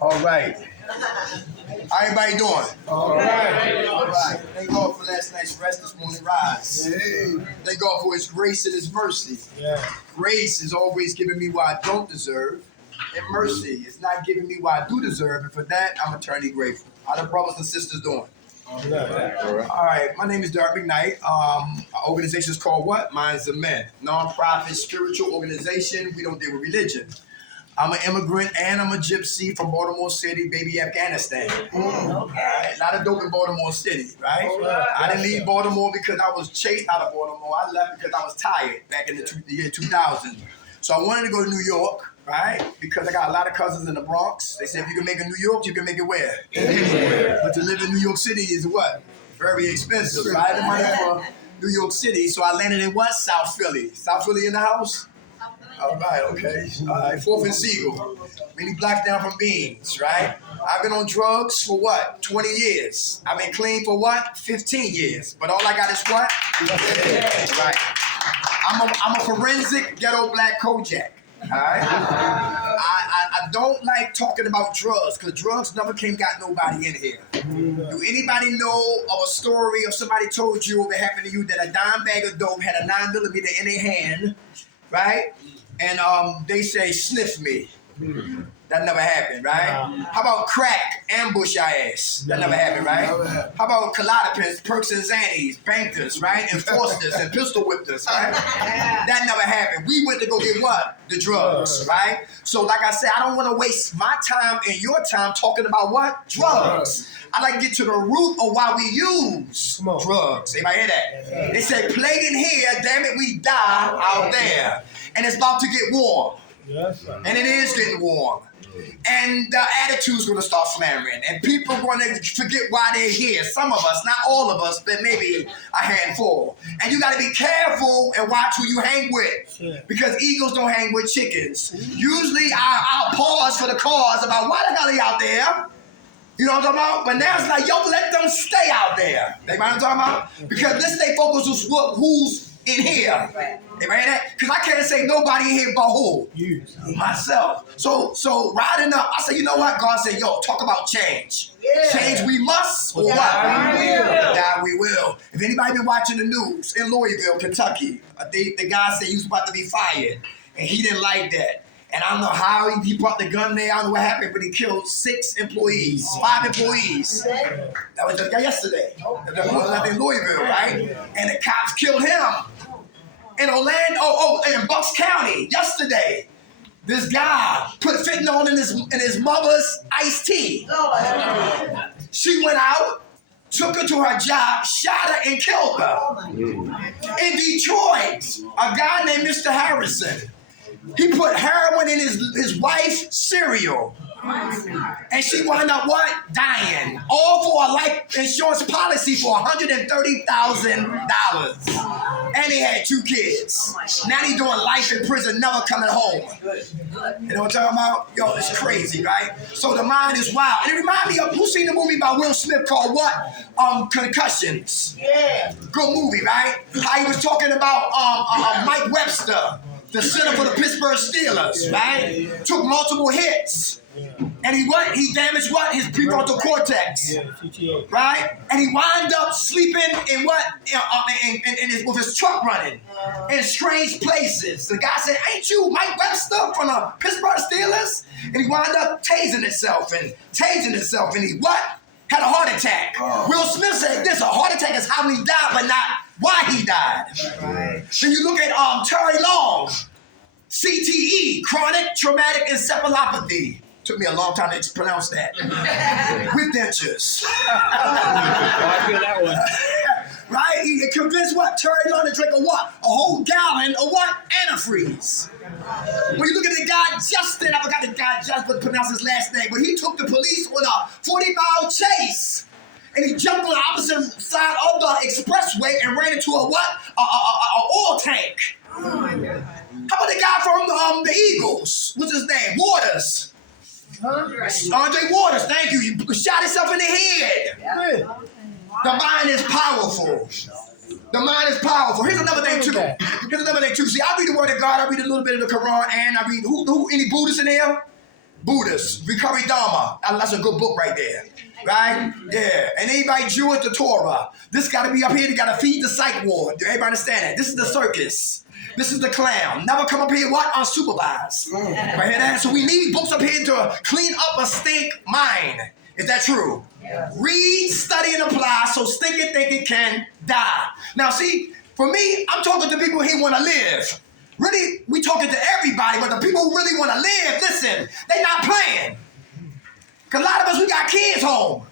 All right. How everybody doing? All right. All right. Thank God for last night's rest, this morning rise. Hey. Thank God for His grace and His mercy. Yeah. Grace is always giving me what I don't deserve, and mercy is not giving me what I do deserve, and for that, I'm eternally grateful. How the brothers and sisters doing? All right. All right, my name is Derek McKnight. Our organization is called what? Minds of Men. Non-profit spiritual organization. We don't deal with religion. I'm an immigrant and I'm a gypsy from Baltimore City, baby, Afghanistan. All right, a lot of dope in Baltimore City, right? I didn't leave Baltimore because I was chased out of Baltimore. I left because I was tired back in the year 2000. So I wanted to go to New York, right? Because I got a lot of cousins in the Bronx. They said if you can make it in New York, you can make it where? Anywhere. But to live in New York City is what? Very expensive. So I had the money for New York City, so I landed in what? South Philly. South Philly in the house? All right, okay. All right, 4th and Siegel. Many blocks down from Beans, right? I've been on drugs for what? 20 years. I've been clean for what? 15 years. But all I got is what? Right. I'm a forensic ghetto black Kojak. All right? I don't like talking about drugs because drugs never got nobody in here. Do anybody know of a story of somebody told you what happened to you that a dime bag of dope had a 9mm in their hand, right? And they say, sniff me. That never happened, right? How about crack, ambush your ass? That never happened, right? How about Klonopins, Perks and Xannies, bankers, right? Enforced us and pistol whipped us, right? That never happened. We went to go get what? The drugs, right? So like I said, I don't want to waste my time and your time talking about what? Drugs. I like to get to the root of why we use drugs. Anybody hear that? They say, plague in here, damn it, we die out there. And it's about to get warm. Yes, sir. And it is getting warm. And the attitude's going to start flaring. And people are going to forget why they're here. Some of us, not all of us, but maybe a handful. And you got to be careful and watch who you hang with. Because eagles don't hang with chickens. Usually I'll pause for the cause about why the hell are they out there? You know what I'm talking about? But now it's like, yo, let them stay out there. You know what I'm talking about? Because let's stay focused on who's in here. Anybody hear that? Because I can't say nobody in here but who? You. Myself. So riding up, I said, you know what? God said, yo, talk about change. Yeah. Change we must or what? Yeah, we will. If anybody been watching the news in Louisville, Kentucky, the guy said he was about to be fired. And he didn't like that. And I don't know how he brought the gun there. I don't know what happened, but he killed 5 employees. That was just yesterday. That was in Louisville, right? And the cops killed him. In Orlando, in Bucks County, yesterday, this guy put fentanyl in his mother's iced tea. She went out, took her to her job, shot her, and killed her. In Detroit, a guy named Mr. Harrison, he put heroin in his wife's cereal. And she wound up what? Dying. All for a life insurance policy for $130,000. And he had 2 kids. Now he's doing life in prison, never coming home. You know what I'm talking about? Yo, it's crazy, right? So the mind is wild. And it reminds me of, who seen the movie by Will Smith called what? Concussions. Yeah. Good movie, right? How he was talking about Mike Webster, the center for the Pittsburgh Steelers, right? Took multiple hits. And he damaged what? His prefrontal cortex. Right? And he wound up sleeping in what? With his truck running in strange places. The guy said, ain't you Mike Webster from the Pittsburgh Steelers? And he wound up tasing himself. And he what? Had a heart attack. Will Smith said this, a heart attack is how he died, but not why he died. Then you look at Terry Long, CTE, chronic traumatic encephalopathy. Took me a long time to pronounce that. With dentures. I feel that one. Right? He convinced what? Terry Long to drink a what? A whole gallon of what? Antifreeze. When you look at the guy Justin, I forgot the guy Justin, but pronounce his last name, but he took the police on a 40-mile chase. And he jumped on the opposite side of the expressway and ran into a what? A oil tank. Oh my God. How about the guy from the Eagles? What's his name? Waters. Andre Waters, thank you. You shot yourself in the head. Yeah. The mind is powerful. The mind is powerful. Here's another thing too. See, I read the Word of God. I read a little bit of the Quran, and I read any Buddhists in here? Buddhist, Recovery Dharma. That's a good book right there. Right? Yeah. And anybody Jewish, the Torah. This got to be up here. They got to feed the psych ward. Do everybody understand that? This is the circus. This is the clown. Never come up here, what? Unsupervised. Right here, that? So we need books up here to clean up a stink mind. Is that true? Yes. Read, study, and apply so stinking thinking can die. Now, see, for me, I'm talking to people who want to live. Really, we talking to everybody, but the people who really want to live, listen, they not playing. Because a lot of us, we got kids home.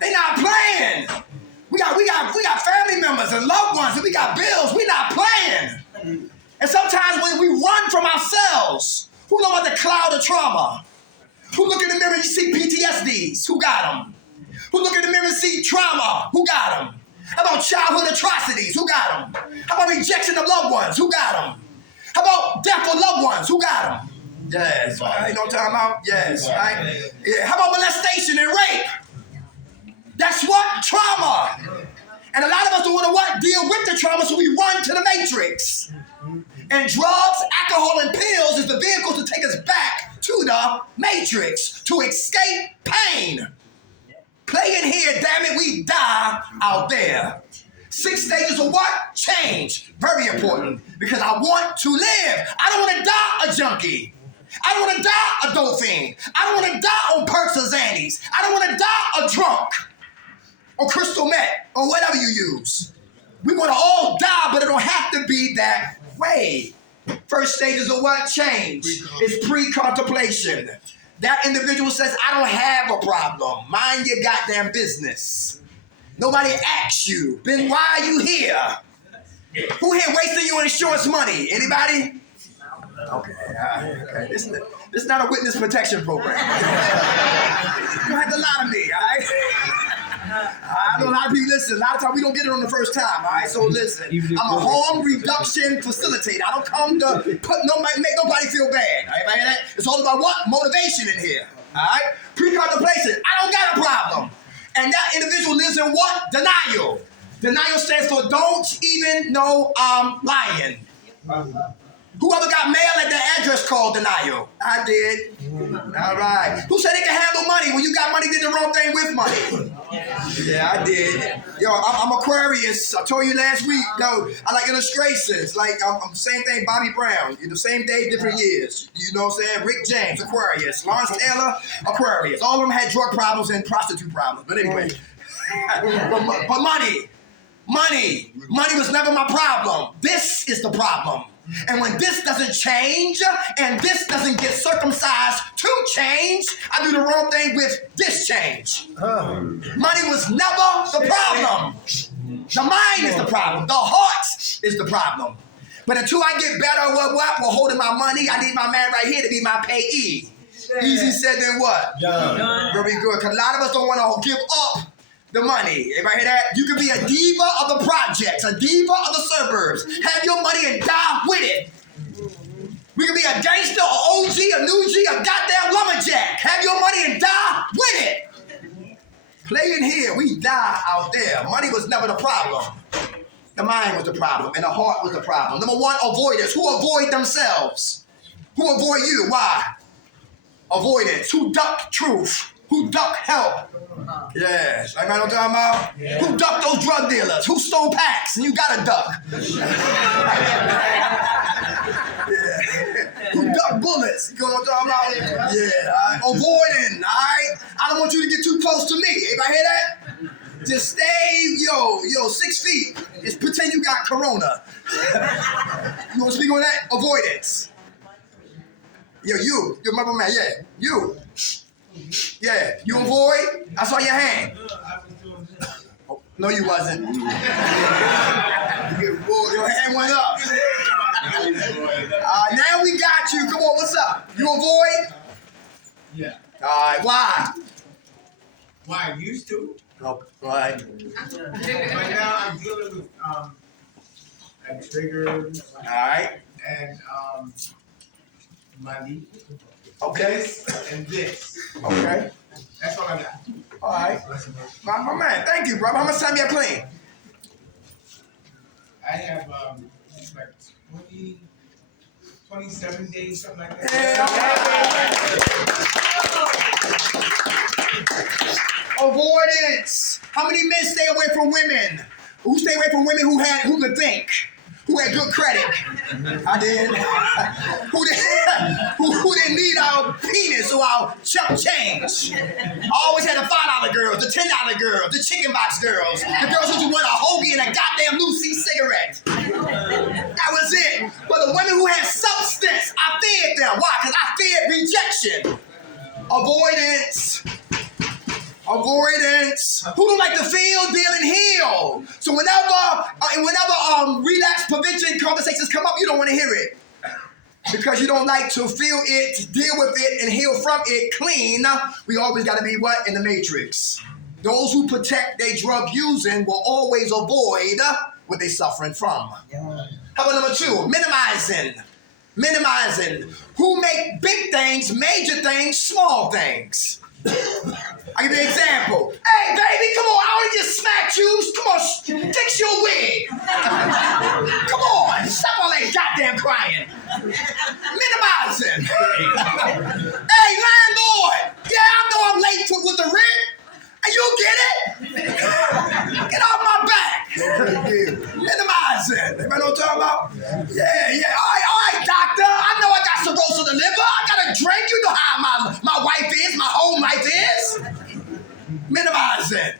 They not playing. We got family members and loved ones, and we got bills. We not playing. And sometimes when we run from ourselves, who know about the cloud of trauma? Who look in the mirror and you see PTSDs? Who got them? Who look in the mirror and see trauma? Who got them? How about childhood atrocities? Who got them? How about rejection of loved ones? Who got them? How about death of loved ones? Who got them? Yes, right. You know what I'm talking about? Yes, right? Yeah. How about molestation and rape? That's what? Trauma. And a lot of us don't want to what? Deal with the trauma, so we run to the matrix. And drugs, alcohol, and pills is the vehicle to take us back to the matrix to escape pain. Play in here, damn it, we die out there. 6 stages of what? Change. Very important, because I want to live. I don't want to die a junkie. I don't want to die a dope fiend. I don't want to die on perks or Xannies. I don't want to die a drunk or crystal meth or whatever you use. We want to all die, but it don't have to be that way. First stages of what? Change. It's pre-contemplation. That individual says, I don't have a problem. Mind your goddamn business. Nobody asks you. Then why are you here? Who here wasting your insurance money? Anybody? Okay. Okay. This is not a witness protection program. You don't have to lie to me, all right? I know a lot of people listen. A lot of times we don't get it on the first time, all right? So listen, I'm a harm reduction facilitator. I don't come to make nobody feel bad. All right, that? It's all about what? Motivation in here, all right? Pre-contemplation. I don't got a problem. And that individual lives in what? Denial. Denial stands for don't even know I'm lying. Whoever got mail at the address called denial. I did. All right. Who said they can handle money when you got money, did the wrong thing with money? Yeah, I did. Yo, I'm Aquarius. I told you last week. Yo, I like illustrations. Like, I'm the same thing, Bobby Brown. The same day, different years. You know what I'm saying? Rick James, Aquarius. Lawrence Taylor, Aquarius. All of them had drug problems and prostitute problems. But anyway. but money was never my problem. This is the problem. And when this doesn't change and this doesn't get circumcised to change, I do the wrong thing with this change. Money was never the problem. The mind is the problem. The heart is the problem. But until I get better with holding my money, I need my man right here to be my payee. Easy said than what? Done. Very good. Because a lot of us don't want to give up the money. Everybody hear that? You can be a diva of the projects, a diva of the suburbs. Have your money and die with it. We can be a gangster, an OG, a new G, a goddamn lumberjack. Have your money and die with it. Play in here, we die out there. Money was never the problem. The mind was the problem, and the heart was the problem. Number one, avoidance. Who avoid themselves? Who avoid you? Why? Avoidance. Who duck truth? Who duck help? Yes. Like what I'm talking about? Yeah. Who ducked those drug dealers? Who stole packs and you got a duck? Yeah. Who ducked bullets? You know what I'm talking about? Yeah. Avoiding, all right? I don't want you to get too close to me. Everybody hear that? Just stay, 6 feet. Just pretend you got corona. You want to speak on that? Avoidance. You remember, man, yeah. You. Yeah, you avoid? I saw your hand. Oh, no, you wasn't. Your hand went up. Now we got you. Come on, what's up? You avoid? Yeah. All right, why? Why, I used to. Oh, right. But now I'm dealing with triggers. All right. And money. Okay. This and this. Okay. That's all I got. All right. My man, thank you, brother. How much time you have clean? I have like 27 days, something like that. Yeah. Avoidance. How many men stay away from women? Who stay away from women who could think? Who had good credit? I did. Who didn't need our penis or our chump change? I always had the $5 girls, the $10 girls, the chicken box girls, the girls who just want a hoagie and a goddamn Lucy cigarette. That was it. But the women who had substance, I feared them. Why? Because I feared rejection. Avoidance. Avoidance. Who don't like to feel, deal, and heal? So whenever relapse prevention conversations come up, you don't want to hear it. Because you don't like to feel it, deal with it, and heal from it clean. We always got to be what? In the matrix. Those who protect their drug using will always avoid what they're suffering from. How about number 2? Minimizing. Minimizing. Who make big things, major things, small things. I'll give you an example. Hey, baby, come on. I only just smacked you. Come on, fix your wig. Come on. Stop all that goddamn crying. Minimizing. Hey, landlord. Yeah, I know I'm late with the rent. And you get it? Get off my back. Minimizing. Everybody know what I'm talking about? Yeah. All right, doctor. I know I got cirrhosis of the liver. I got a drink. You know how my wife is, my home life is. Minimizing.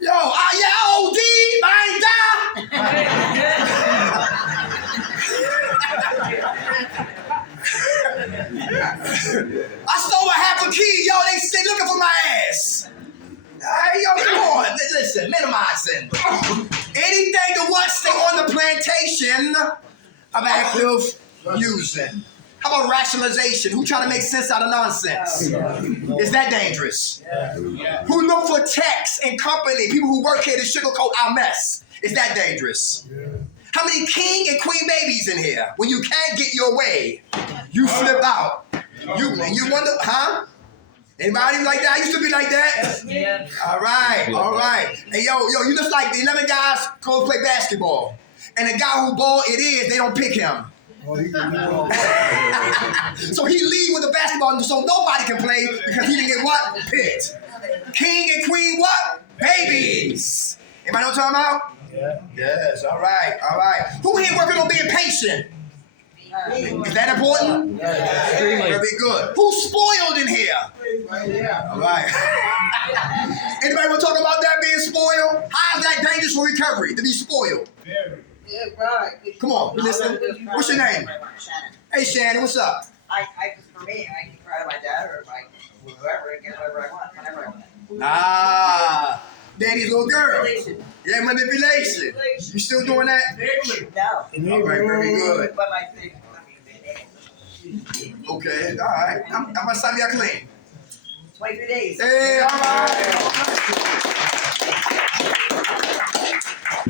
Yo, I OD, I ain't die. I stole a half a key. Yo, they looking for my ass. Hey, yo, come on. Listen, minimizing. Anything to what stay on the plantation of active using. How about rationalization? Who try to make sense out of nonsense? Is that dangerous? Who look for techs and company, people who work here to sugarcoat our mess? Is that dangerous? How many king and queen babies in here? When you can't get your way, you flip out. You wonder, huh? Anybody like that? I used to be like that. Yeah. All right. Hey, yo, you just like the 11 guys go play basketball. And the guy who ball it is, they don't pick him. So he leave with the basketball so nobody can play because he didn't get what? Picked. King and queen what? Babies. Anybody know what I'm talking about? Yeah. Yes, all right. Who here working on being patient? Is that important? Extremely. Very good. Who's spoiled in here? All right. Anybody want to talk about that being spoiled? How is that dangerous for recovery, to be spoiled? Yeah, right. Come on, listen. What's your name? Shannon. Hey, Shannon, what's up? For me, I can cry to my dad or my whoever and get whatever I want, whenever I want. Ah, Daddy's little girl. Manipulation. Yeah, manipulation. You still doing that? No. All right, very good. But my thing, Okay, all right. How much time y'all clean? 23 days. Hey, all right.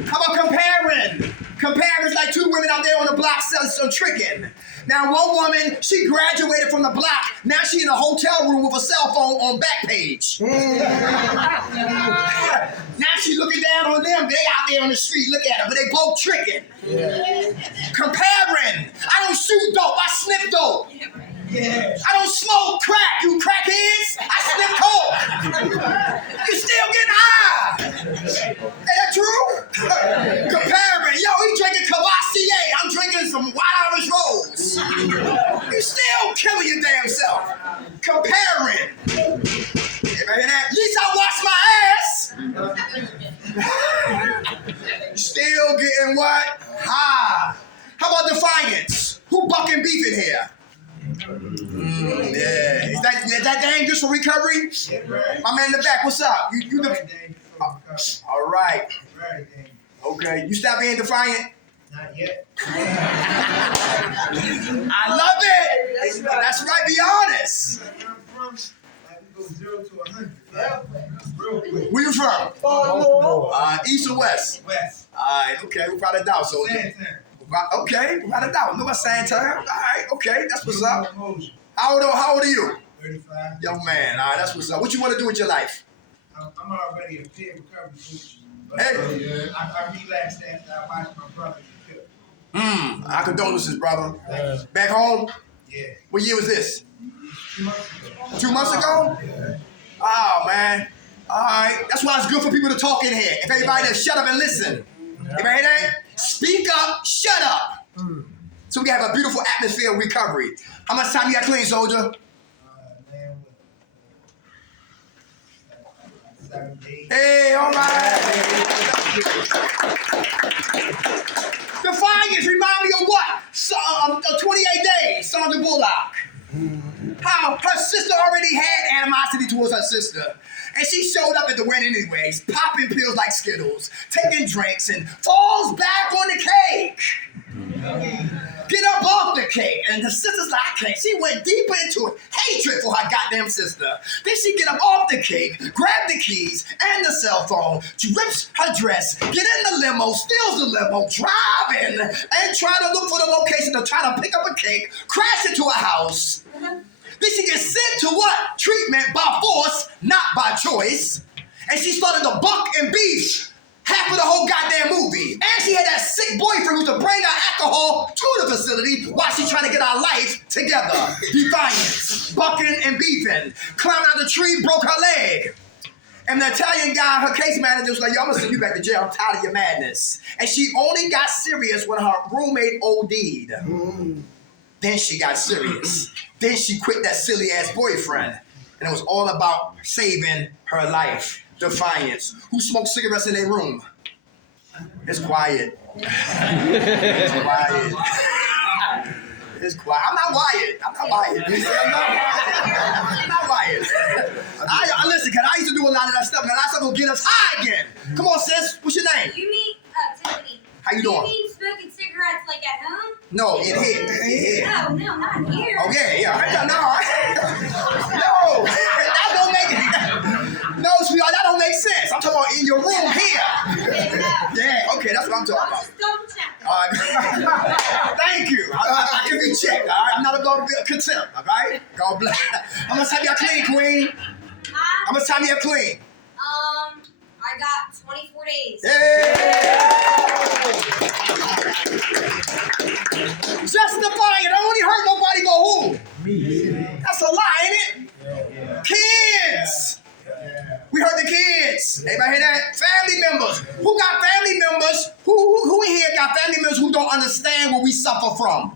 How about comparing? Comparing is like two women out there on the block selling some tricking. Now, one woman, she graduated from the block. Now she in a hotel room with a cell phone on Backpage. Now she looking down on them. They out there on the street. Look at them, but they both tricking. Comparing. I don't shoot dope. I sniff dope. I don't smoke crack, you crackheads. I sniff coke. You still getting high. Ain't that true? Comparing. Yo, he drinking Cavassier. I'm drinking some White Irish Rose. You still killing your damn self. Comparing. Anybody hear that? At least I wash my ass. Still getting what? High. How about defiance? Who bucking beef in here? Yeah. Is that dangerous for recovery? My man in the back, what's up? You all right. Okay. You stop being defiant? Not yet. I love it. That's right, be honest. I'm from, like, we go 0 to 100. Real quick. Where you from? East or west? West. Alright, okay, without a doubt, soldier. Santan. Okay, without a doubt. No, what's saying time. Alright, okay, that's what's up. Emotion. How old are you? 35. Young man, alright, that's what's up. What you want to do with your life? I'm already a peer recovery coach. But Hey. I relapsed after I watched my brother get killed. Our condolences, brother. Yeah. Back home? Yeah. What year was this? 2 months ago. 2 months ago? Oh, man. All right. That's why it's good for people to talk in here. If everybody just shut up and listen. Everybody hear that? Speak up, shut up. So we can have a beautiful atmosphere of recovery. How much time you got clean, soldier? Man, what? 7 days. Hey, all right. Defiance remind me of what? 28 days, Sandra Bullock. How her sister already had animosity towards her sister. And she showed up at the wedding anyways, popping pills like Skittles, taking drinks, and falls back on the cake. Get up off the cake. And the sister's like, I can't. She went deeper into hatred for her goddamn sister. Then she get up off the cake, grab the keys and the cell phone, rips her dress, get in the limo, steals the limo, driving, and try to look for the location to try to pick up a cake, crash into a house. Then she gets sent to what? Treatment by force, not by choice. And she started to buck and beef half of the whole goddamn movie. And she had that sick boyfriend who was to bring her alcohol to the facility while she's trying to get our life together. Defiance, bucking and beefing. Climbing out the tree, broke her leg. And the Italian guy, her case manager, was like, yo, I'm gonna send you back to jail. I'm tired of your madness. And she only got serious when her roommate OD'd. Then she got serious. Then she quit that silly ass boyfriend. And it was all about saving her life. Defiance. Who smoked cigarettes in their room? It's quiet. It's quiet. It's quiet. I'm not Wyatt. I'm not Wyatt. You see, I'm not Wyatt. I listen, cause I used to do a lot of that stuff, and that stuff will get us high again. Come on, sis. What's your name? You mean, Tiffany. How you doing? You mean smoking cigarettes like at home? No, in here. In here. No, not here. Oh yeah. No, that don't make it. No, sweetheart, that don't make sense. I'm talking about in your room here. Okay, no. Yeah, okay, that's what I'm talking I'll about. just double check. All right. Thank you. I can be checked, all right? I'm not above contempt, all right? God bless. How much time you have clean, Queen? How much time you have clean? I got 24 days. Justify it. I only heard nobody go who? Me. That's a lie, ain't it? Kids. We heard the kids. Everybody hear that? Family members. Who got family members? Who in here got family members who don't understand what we suffer from?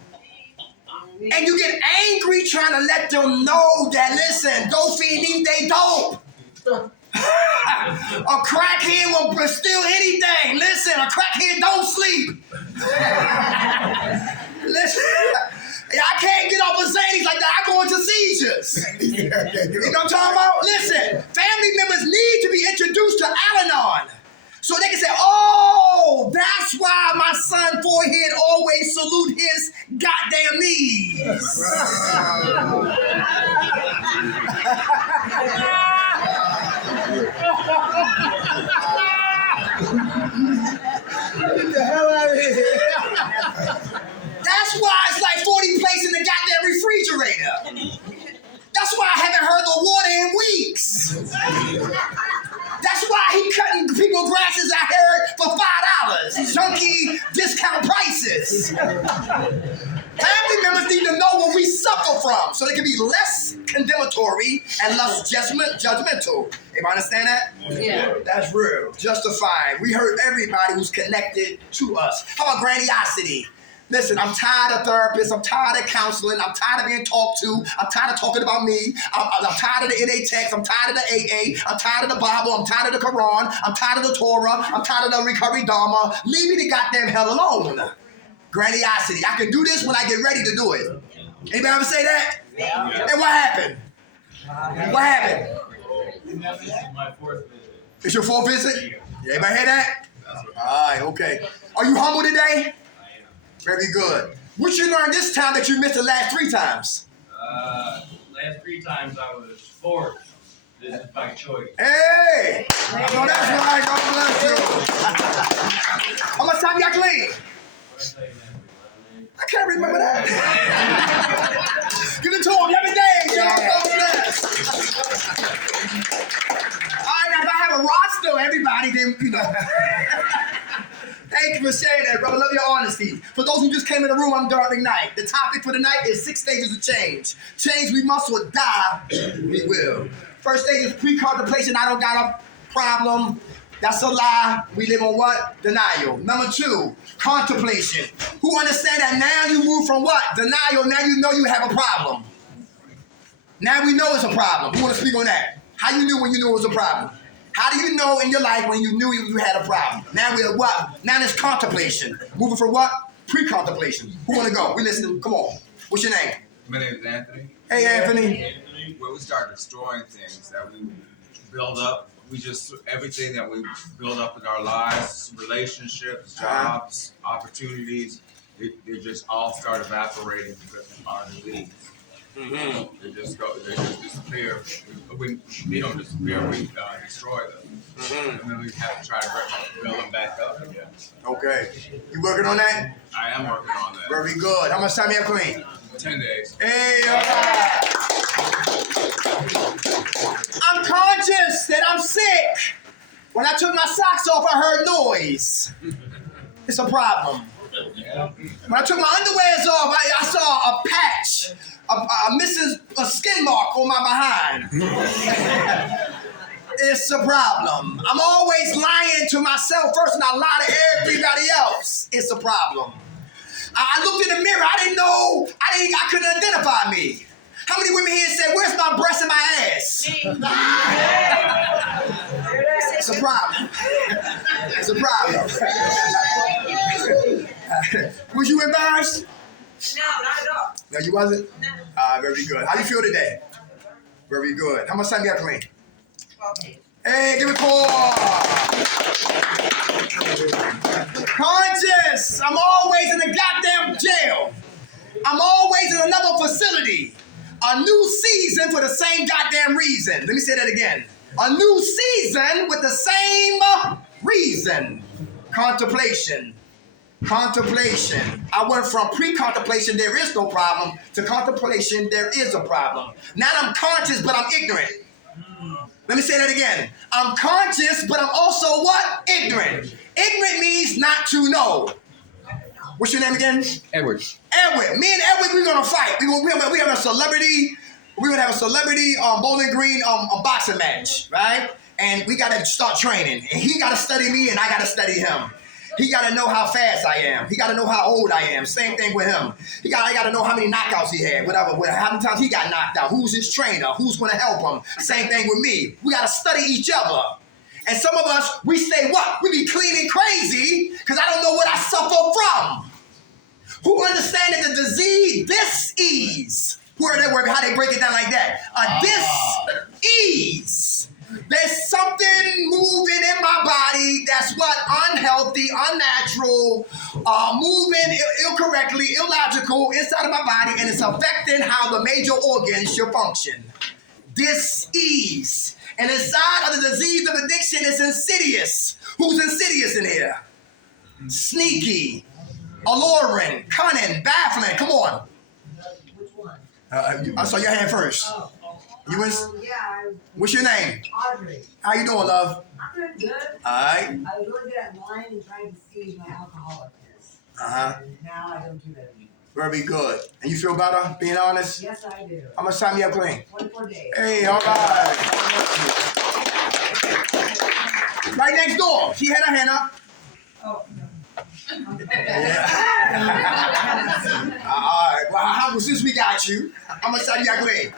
And you get angry trying to let them know that, listen, don't feed these, they don't. A crackhead will steal anything. Listen, a crackhead don't sleep. Listen, I can't get off of Zanies like that. I go into seizures. You know what I'm talking about? Listen, family members need to be introduced to Al-Anon. So they can say, oh, that's why my son forehead always salute his goddamn knees. Get the hell out of here. That's why it's like 40 plates in the goddamn refrigerator. That's why I haven't heard the water in weeks. That's why he cutting people grasses, I heard, for $5. Junky discount prices. Family members need to know what we suffer from so they can be less condemnatory and less judgmental. Everybody understand that? Yeah. That's real. Justified. We hurt everybody who's connected to us. How about grandiosity? Listen, I'm tired of therapists. I'm tired of counseling. I'm tired of being talked to. I'm tired of talking about me. I'm tired of the NA text. I'm tired of the AA. I'm tired of the Bible. I'm tired of the Quran. I'm tired of the Torah. I'm tired of the recovery Dharma. Leave me the goddamn hell alone. Grandiosity. I can do this when I get ready to do it. Anybody ever say that? Yeah. And what happened? What happened? This is my 4th visit. It's your 4th visit? Everybody hear that? All right, okay. Are you humble today? Very good. What you learned this time that you missed the last 3 times? Last 3 times I was forced. This is by choice. Hey! So that's right. God bless you. How much time you got clean? What I say last week? I can't remember that. Give it to him. 11 days, y'all. God bless. All right, now if I have a roster, everybody, then, you know. Hey, Thank you for sharing that, brother. Love your honesty. For those who just came in the room, I'm Dark McKnight. The topic for tonight is 6 stages of change. Change we must or die we will. First stage is pre-contemplation. I don't got a problem. That's a lie. We live on what? Denial. Number 2, contemplation. Who understand that now you move from what? Denial. Now you know you have a problem. Now we know it's a problem. Who want to speak on that? How you knew when you knew it was a problem? How do you know in your life when you knew you had a problem? Now we're what? Now there's contemplation. Moving from what? Pre-contemplation. Who want to go? We listening. Come on. What's your name? My name is Anthony. Hey, Anthony. When we start destroying things that we build up, everything that we build up in our lives, relationships, jobs, opportunities, they just all start evaporating because of our disease. They just disappear. We don't disappear, we destroy them. And then we have to try to build them back up again. Okay. You working on that? I am working on that. Very good. How much time you have clean? 10 days. Hey, all right. I'm conscious that I'm sick. When I took my socks off, I heard noise. It's a problem. When I took my underwears off, I saw a patch, a skin mark on my behind. It's a problem. I'm always lying to myself first, and I lie to everybody else. It's a problem. I looked in the mirror. I didn't know. I couldn't identify me. How many women here said, "Where's my breast and my ass?" It's a problem. It's a problem. Was you embarrassed? No, not at all. No, you wasn't? No. Very good. How you feel today? Very good. How much time you got clean? 12 days. Hey, give it 4. Conscious. I'm always in the goddamn jail. I'm always in another facility. A new season for the same goddamn reason. Let me say that again. A new season with the same reason. Contemplation. Contemplation. I went from pre-contemplation, there is no problem, to contemplation, there is a problem. Now I'm conscious, but I'm ignorant. Let me say that again. I'm conscious, but I'm also what? Ignorant. Ignorant means not to know. What's your name again? Edward. Edward. Me and Edward, we're gonna fight. We have a celebrity. We're gonna have a celebrity Bowling Green boxing match, right? And we gotta start training. And he gotta study me, and I gotta study him. He gotta know how fast I am. He gotta know how old I am. Same thing with him. I gotta know how many knockouts he had. Whatever. How many times he got knocked out. Who's his trainer? Who's gonna help him? Same thing with me. We gotta study each other. And some of us, we stay what? We be cleaning crazy because I don't know what I suffer from. Who understand that the disease, dis-ease, how they break it down like that? A dis-ease. There's something moving in my body that's what? Unhealthy, unnatural, moving incorrectly, illogical inside of my body, and it's affecting how the major organs should function. Dis-ease. And inside of the disease of addiction is insidious. Who's insidious in here? Sneaky, alluring, cunning, baffling. Come on. Which one? I saw your hand first. Oh. You was. Yeah, What's your name? Audrey. How you doing, love? I'm doing good. All right. I was really good at wine and trying to see my alcoholicness. Uh-huh. And now I don't do that anymore. Very good. And you feel better, being honest? Yes, I do. How much time you have clean? 24 days. Hey, all right. Right next door. She had her hand up. Oh, Yeah. All right. Well, since we got you, how much time you got clean?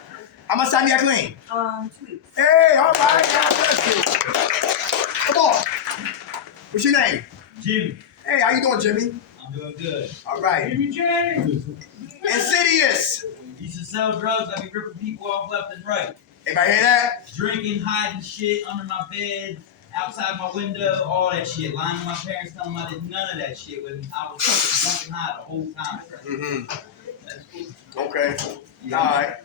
How much time you got clean? 2 weeks. Hey, all right. God bless you. Come on. What's your name? Jimmy, Hey, how you doing, Jimmy? I'm doing good. All right. Jimmy James. Insidious. Used to sell drugs. I be ripping people off left and right. Anybody hear that? Drinking, hiding shit under my bed, outside my window, all that shit. Lying to my parents, telling them I did none of that shit when I was fucking drunk and high the whole time. Mm-hmm. That's cool. Okay. All right.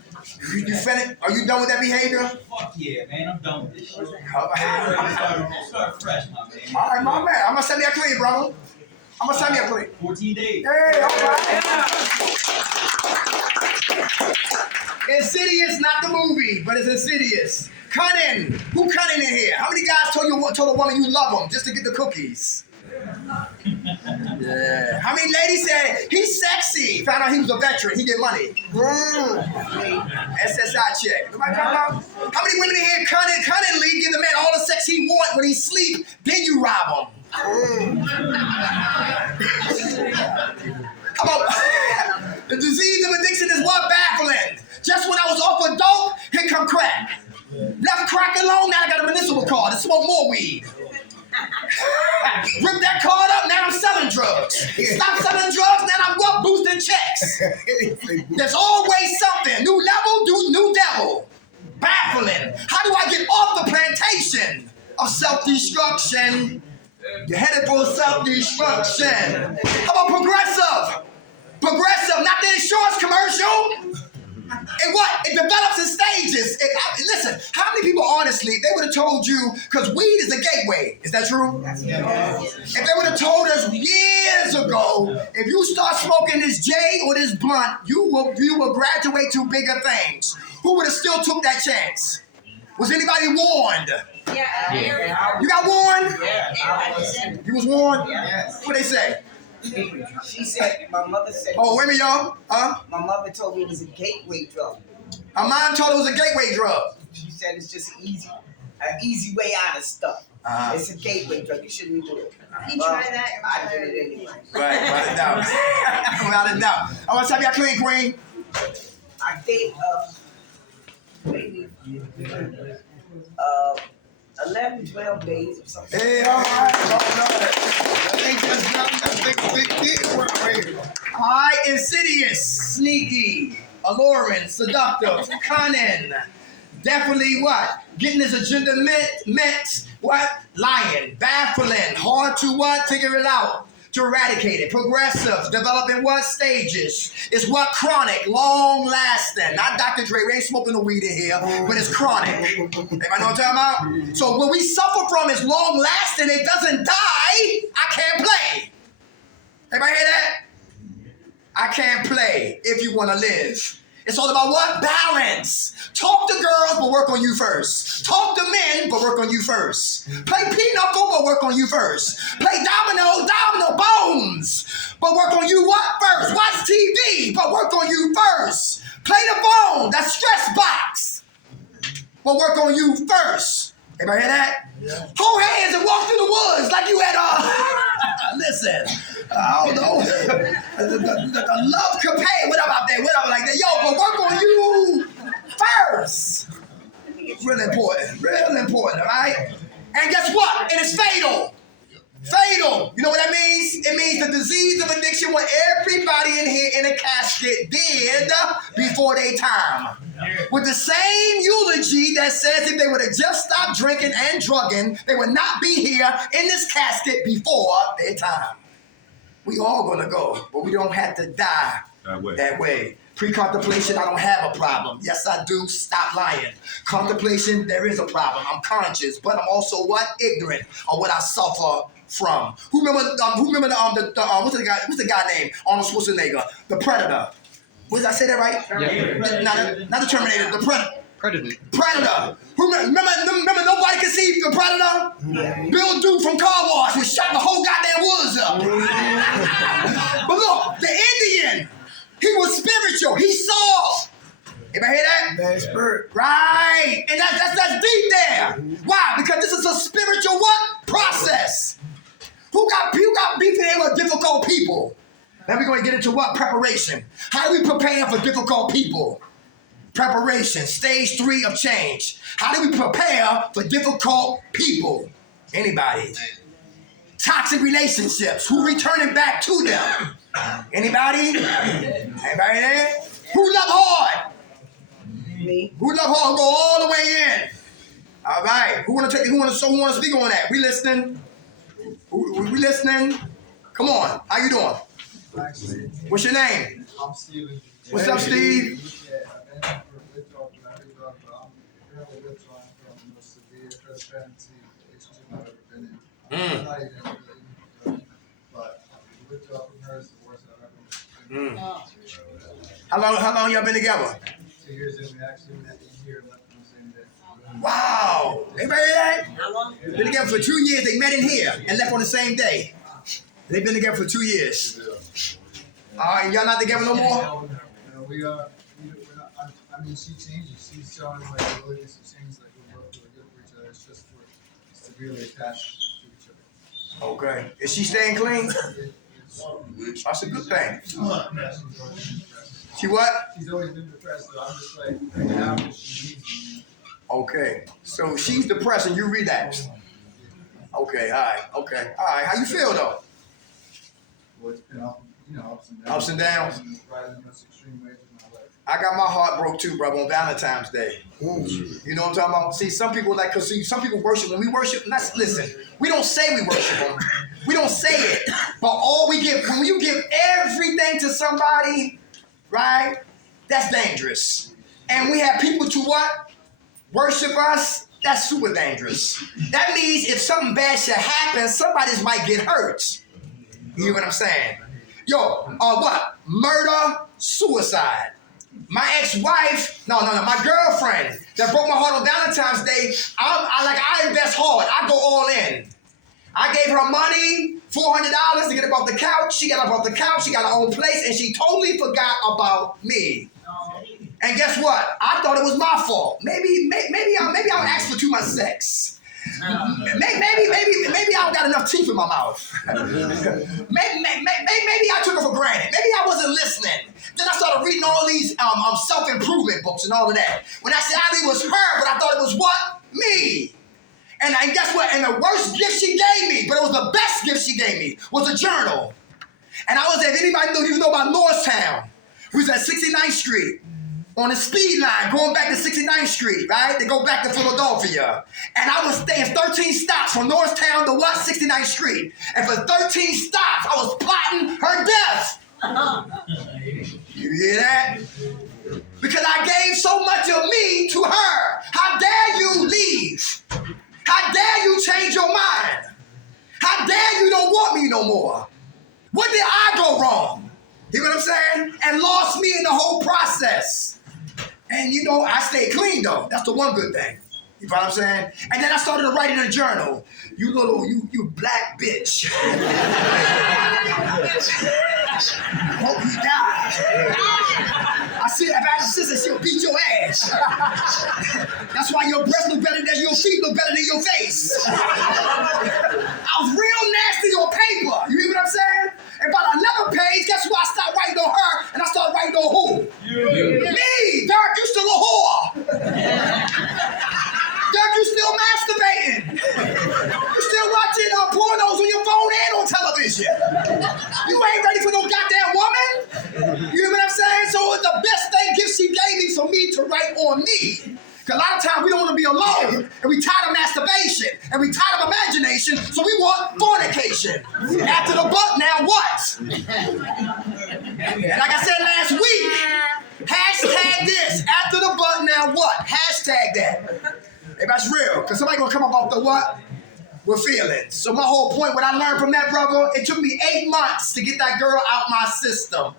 You finished? Are you done with that behavior? Fuck yeah, man. I'm done with this shit. All right, Start fresh, my man. my man. I'm gonna send you a clean, brother. I'm gonna send you a clean. 14 days. Hey, all right. Insidious, not the movie, but it's insidious. Cunning. Who cunning in here? How many guys told a woman you love them just to get the cookies? Yeah. How many ladies said he's sexy? Found out he was a veteran. He get money. SSI check. Nobody talking about? How many women in here cunningly give the man all the sex he want when he sleep? Then you rob him. How about the disease of addiction is what baffling. Just when I was off of dope, here come crack. Left crack alone, now I got a municipal card to smoke more weed. Rip that card up, now I'm selling drugs. Stop selling drugs, now I'm what? Boosting checks. There's always something. New level, new devil. Baffling. How do I get off the plantation of self-destruction? You're headed for self-destruction. How about progressive? Progressive, not the insurance commercial. And what? It develops in stages. Listen, how many people, honestly, they would have told you, because weed is a gateway. Is that true? If they would have told us years ago, if you start smoking this J or this blunt, you will graduate to bigger things. Who would have still took that chance? Was anybody warned? Yeah. You got warned? Yeah. You was warned? Yes. What they say? She said, my mother said, Oh, wait a minute, y'all. Huh? my mother told me it was a gateway drug. Her mom told her it was a gateway drug. She said it's just an easy way out of stuff. It's a gateway drug. You shouldn't do it. You try that. I did it anyway. Right, without a doubt. Without a doubt. I want to tell you, I clean, Queen. I did maybe 11, 12 days or something. Hey, all right. All right, insidious, sneaky, alluring, seductive, cunning. Definitely what? Getting his agenda met. What? Lying, baffling, hard to what? Figure it out. To eradicate it. Progressive, developing what stages? It's what? Chronic, long lasting. Not Dr. Dre, we ain't smoking the weed in here, but it's chronic. Everybody know what I'm talking about? So what we suffer from is long lasting, it doesn't die. I can't play. Everybody hear that? I can't play if you want to live. It's all about what? Balance. Talk to girls, but work on you first. Talk to men, but work on you first. Play pinochle, but work on you first. Play domino bones, but work on you what first? Watch TV, but work on you first. Play the phone, that stress box, but work on you first. Everybody hear that? Yeah. Hold hands and walk through the woods like you had listen, I don't know, the love capay, whatever out there, whatever like that. Yo, but work on you first. Really important, all right? And guess what? It is fatal. Fatal. You know what that means? It means the disease of addiction when everybody in here in a casket dead before their time. With the same eulogy that says if they would have just stopped drinking and drugging, they would not be here in this casket before their time. We all gonna go, but we don't have to die that way. Pre-contemplation, I don't have a problem. Yes, I do. Stop lying. Contemplation, there is a problem. I'm conscious, but I'm also what? Ignorant of what I suffer from. Who remember what's the guy named Arnold Schwarzenegger? The Predator. Did I say that right? Yeah. Not the Terminator. The Predator. Predator. Remember nobody could see the Predator? Yeah. Bill Duke from Car Wash was shutting the whole goddamn woods up. But look, the Indian, he was spiritual. He saw. Anybody hear that? That spirit. Right. And that's deep there. Why? Because this is a spiritual what? Process. Who got beef in with difficult people? Now we're going to get into what? Preparation. How do we prepare for difficult people? Preparation. Stage 3 of change. How do we prepare for difficult people? Anybody? Toxic relationships. Who returning back to them? Anybody? Anybody there? Who love hard? Me. Who love hard? Go all the way in. All right. Who want to speak on that? We listening? We listening? Come on. How you doing? Actually, What's your name? I'm Steven. What's up, Steve? Yeah, I've been for a bit of I'm currently withdrawing from the most severe transparency extreme I've ever been in. I'm not even really, but withdrawal from her is the worst I've ever been. How long y'all been together? 2 years in, we actually met in here and left on the same day. Wow. Anybody hear that? How long? Been together for 2 years. They met in here and left on the same day. They've been together for 2 years. Y'all not together no more? No, we're not, I mean, she changes. She's showing like really some things like we're both really good for each other. It's just we're severely attached to each other. Okay. Is she staying clean? It's, That's a good thing. she's always been depressed. She what? She's always been depressed, so I'm just like hanging out because she needs me. Okay. So she's depressed and you relaxed. Okay, all right, okay. All right, how you feel though? Well, it's been ups and downs. Ups and downs. Right in the most extreme ways of my life. I got my heart broke too, brother, on Valentine's Day. You know what I'm talking about? See, some people like, cause see, some people worship. When we worship, listen, we don't say we worship them. We don't say it. But all we give, when you give everything to somebody, right? That's dangerous. And we have people to what? Worship us. That's super dangerous. That means if something bad should happen, somebody might get hurt. You hear what I'm saying? Yo, what? Murder, suicide. My ex-wife, no, my girlfriend that broke my heart on Valentine's Day, I invest hard. I go all in. I gave her money, $400 to get up off the couch. She got up off the couch. She got her own place, and she totally forgot about me. And guess what? I thought it was my fault. Maybe I'll ask for too much sex. Maybe I don't got enough teeth in my mouth. maybe I took it for granted. Maybe I wasn't listening. Then I started reading all these self-improvement books and all of that. When I said it was her, but I thought it was what? Me. And guess what? And the worst gift she gave me, but it was the best gift she gave me, was a journal. And I was, if anybody knew, you know about Norristown. We was at 69th Street. On the speed line, going back to 69th Street, right? To go back to Philadelphia. And I was staying 13 stops from Norristown to what? 69th Street. And for 13 stops, I was plotting her death. You hear that? Because I gave so much of me to her. How dare you leave? How dare you change your mind? How dare you don't want me no more? What did I go wrong? You know what I'm saying? And lost me in the whole process. And you know, I stayed clean though. That's the one good thing. You know what I'm saying? And then I started to write in a journal. You black bitch. Hope you die. I said, if I had a sister, she'll beat your ass. That's why your breasts look better than your feet look better than your face. I was real nasty on paper. You hear what I'm saying? And about another page, guess what? I started writing on her, and I started writing on who? Me! Derek, you still a whore! Derek, you still masturbating! You still watching pornos on your phone and on television! You ain't ready for no goddamn woman! You know what I'm saying? So it's the best gift she gave me for me to write on me. Because a lot of times we don't want to be alone, and we tired of masturbation, and we tired of imagination, so we want fornication. After the butt, now what? And like I said last week, hashtag this. After the butt, now what? Hashtag that. If that's real, because somebody gonna come up off the what? With feelings. So my whole point, what I learned from that brother, it took me 8 months to get that girl out my system.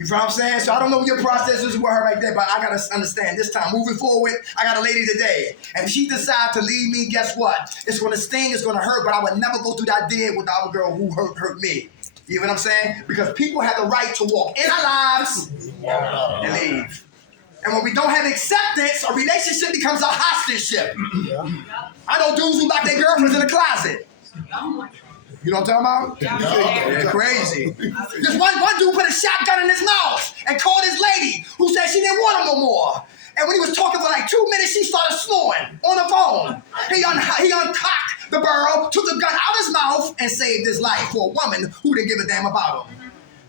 You know what I'm saying? So I don't know what your process is with her right there, but I gotta understand this time, moving forward, I got a lady today. And if she decides to leave me, guess what? It's gonna sting, it's gonna hurt, but I would never go through that deal with the other girl who hurt me. You know what I'm saying? Because people have the right to walk in our lives and leave. And when we don't have acceptance, a relationship becomes a hostage-ship. I know dudes who lock their girlfriends in the closet. You know what I'm talking about? They're crazy. This one dude put a shotgun in his mouth and called his lady, who said she didn't want him no more. And when he was talking for like 2 minutes, she started snoring on the phone. He uncocked the barrel, took the gun out of his mouth, and saved his life for a woman who didn't give a damn about him.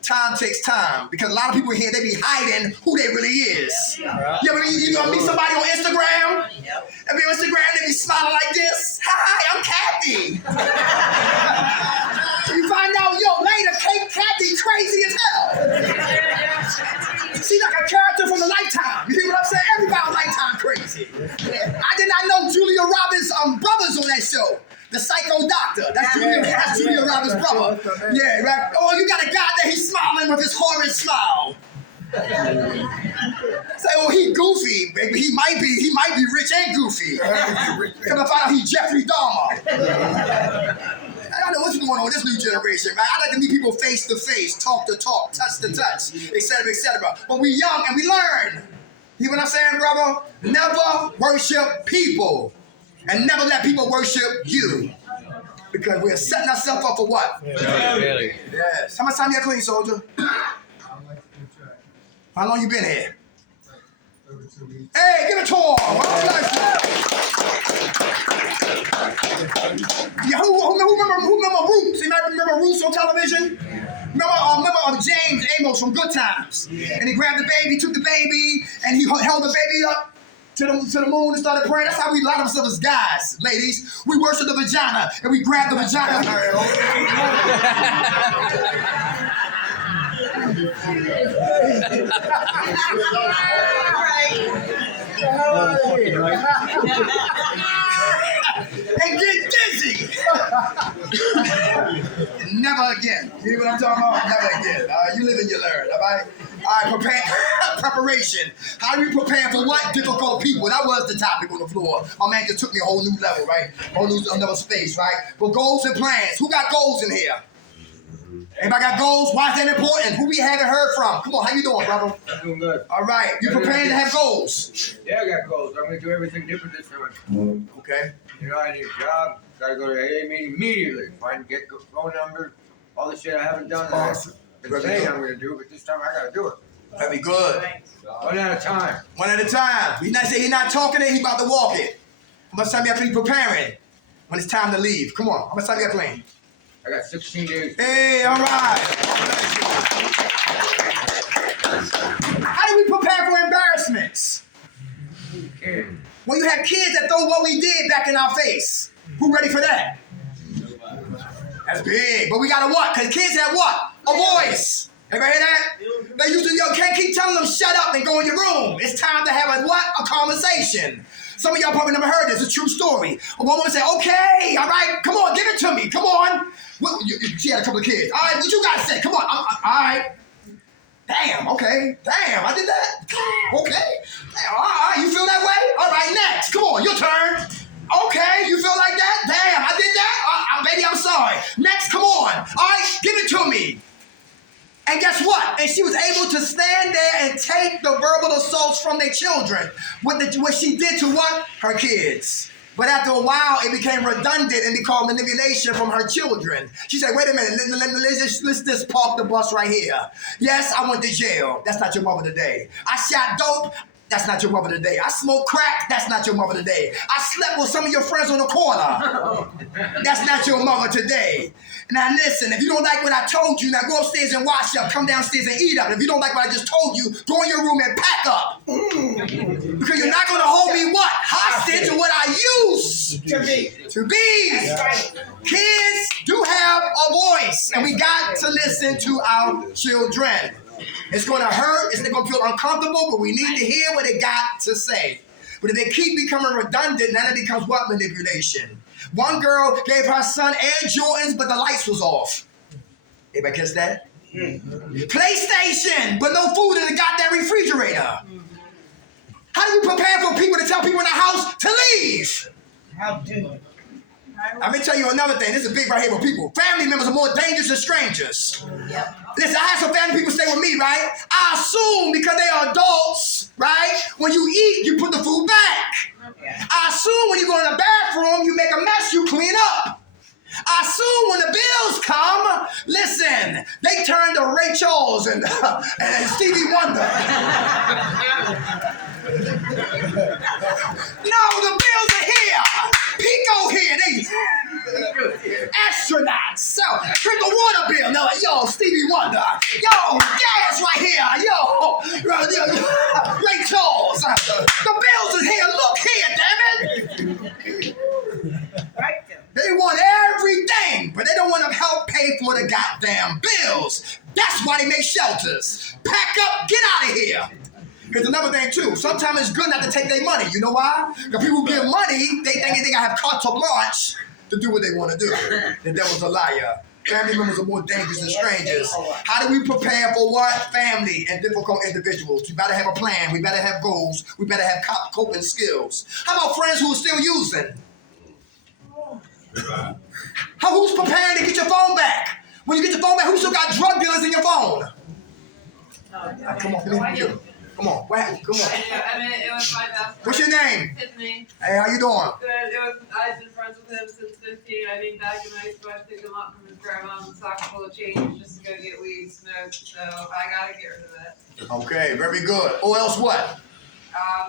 Time takes time, because a lot of people here, they be hiding who they really is. You ever meet somebody on Instagram? They be on Instagram, they be smiling like this. Hi, I'm Kathy. You find out, later, Kathy crazy as hell. She's like a character from the Lifetime. You hear what I'm saying? Everybody on Lifetime crazy. I did not know Julia Roberts' brothers on that show. The Psycho Doctor. That's Julia Roberts' brother. Yeah, right? Oh, you got a guy there, he's smiling with his horrid smile. Say, oh, he goofy, baby. He might be rich and goofy. Come to find out he's Jeffrey Dahmer. I what's going on with this new generation, right? I like to meet people face to face, talk to talk, touch to touch, etc., etc. But we young and we learn. You know what I'm saying, brother? Never worship people. And never let people worship you. Because we're setting ourselves up for what? Really? Yes. How much time you clean, soldier? I like to keep track. How long you been here? Every 2 weeks. Hey, give it to him. Yeah, who remember Roots? Anybody remember Roots on television? Remember James Amos from Good Times? And he grabbed the baby, took the baby, and he held the baby up to the moon and started praying. That's how we line ourselves as guys, ladies. We worship the vagina and we grab the vagina. And get dizzy. Never again. You know what I'm talking about? Never again. You live and you learn. All right. All right. Preparation. How do we prepare for what? Difficult people. That was the topic on the floor. My man just took me a whole new level, right? Whole new another space, right? But goals and plans. Who got goals in here? Anybody got goals? Why is that important? Who we haven't heard from? Come on, how you doing, brother? I'm doing good. All right. You preparing to have goals? Yeah, I got goals. I'm gonna do everything different this time. Okay. You know, I need a job. Gotta go to the AA meeting immediately. Find get phone number, all the shit I haven't done. Awesome. I've been saying I'm gonna do, but this time I gotta do it. That'd be good. One at a time. One at a time. He's not saying he's not talking it, he's about to walk it. How much time you have to be preparing when it's time to leave? Come on. How much time you got playing? I got 16 days. Hey, all right. How do we prepare for embarrassments? Yeah. When you have kids that throw what we did back in our face. Who ready for that? That's big. But we gotta what? Because kids have what? A voice. Everybody hear that? They used to, can't keep telling them shut up and go in your room. It's time to have a what? A conversation. Some of y'all probably never heard this. It's a true story. A woman would say, okay, all right, come on, give it to me. Come on. She had a couple of kids. All right, what you guys say? Come on. All right. Damn, okay. Damn, I did that. Okay. Damn, all right, you feel that way? All right, next. Come on, your turn. Okay, you feel like that? Damn, I did that? Baby, I'm sorry. Next, come on. All right, give it to me. And guess what? And she was able to stand there and take the verbal assaults from their children. What she did to what? Her kids. But after a while, it became redundant and became manipulation from her children. She said, wait a minute, let's just park the bus right here. Yes, I went to jail. That's not your mother today. I shot dope. That's not your mother today. I smoked crack. That's not your mother today. I slept with some of your friends on the corner. That's not your mother today. Now listen, if you don't like what I told you, now go upstairs and wash up. Come downstairs and eat up. If you don't like what I just told you, go in your room and pack up. Because you're not going to hold me what? Hostage to what I used To be. to be. That's right. Kids do have a voice, and we got to listen to our children. It's going to hurt. It's going to feel uncomfortable, but we need to hear what they got to say. But if they keep becoming redundant, then it becomes what? Manipulation. One girl gave her son Air Jordans, but the lights was off. Anybody catch that? PlayStation, but no food in the goddamn refrigerator. How do we prepare for people to tell people in the house to leave? How do you? Let me tell you another thing. This is big right here with people. Family members are more dangerous than strangers. Listen, I had some family people stay with me, right? I assume because they are adults, right? When you eat, you put the food back. I assume when you go in the bathroom, you make a mess, you clean up. I assume when the bills come, listen, they turn to Ray Charles and Stevie Wonder. No, the bills are here. Pico here. They astronauts. So drink a water bill. No, yo, Stevie Wonder. Yo, gas right here. Yo, Ray Charles. The bills are here. Look here, damn it. Right there. They want everything, but they don't want to help pay for the goddamn bills. That's why they make shelters. Pack up, get out of here. Here's another thing too. Sometimes it's good not to take their money. You know why? Because people who give money, they think they gotta have carte blanche to do what they want to do. The devil's a liar. Family members are more dangerous than strangers. How do we prepare for what? Family and difficult individuals. We better have a plan. We better have goals. We better have coping skills. How about friends who are still using? Who's preparing to get your phone back? When you get your phone back, who still got drug dealers in your phone? Come on, come on. Come on, what happened? Come on. I mean, it was my best friend. What's your name? Tiffany. Hey, how you doing? Good. I've been friends with him since 15. I think back in high school, I picked him up from his grandma's sock full of change just to go get weed smoked. So I gotta get rid of it. Okay, very good. Or else what?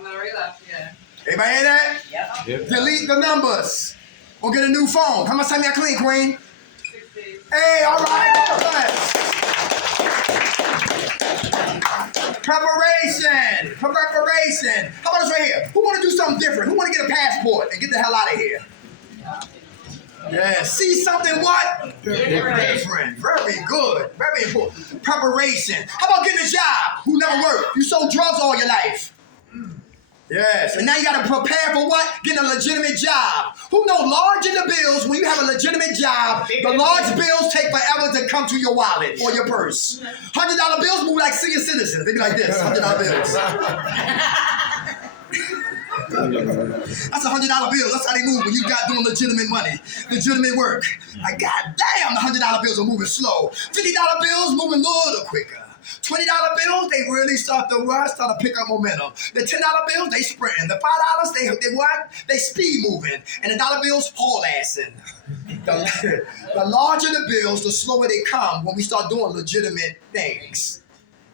No relapse yet. Everybody hear that? Yep. Delete the numbers. Or get a new phone. How much time you got clean, Queen? 6 days. Hey, all right, all right. Preparation. How about this right here? Who want to do something different? Who want to get a passport and get the hell out of here? Yeah, see something what? Different. Very good. Very important. Preparation. How about getting a job? Who never worked? You sold drugs all your life. Yes, and now you gotta prepare for what? Getting a legitimate job. Who know larger the bills, when you have a legitimate job, the large bills take forever to come to your wallet or your purse. $100 bills move like senior citizens. They be like this, $100 bills. That's $100 bills. That's how they move when you got doing legitimate money, legitimate work. Like, goddamn, the $100 bills are moving slow. $50 bills moving a little quicker. $20 bills, they really start to pick up momentum. The $10 bills, they sprinting. The $5, they what? They speed moving. And the dollar bills, haul assing. The larger the bills, the slower they come when we start doing legitimate things.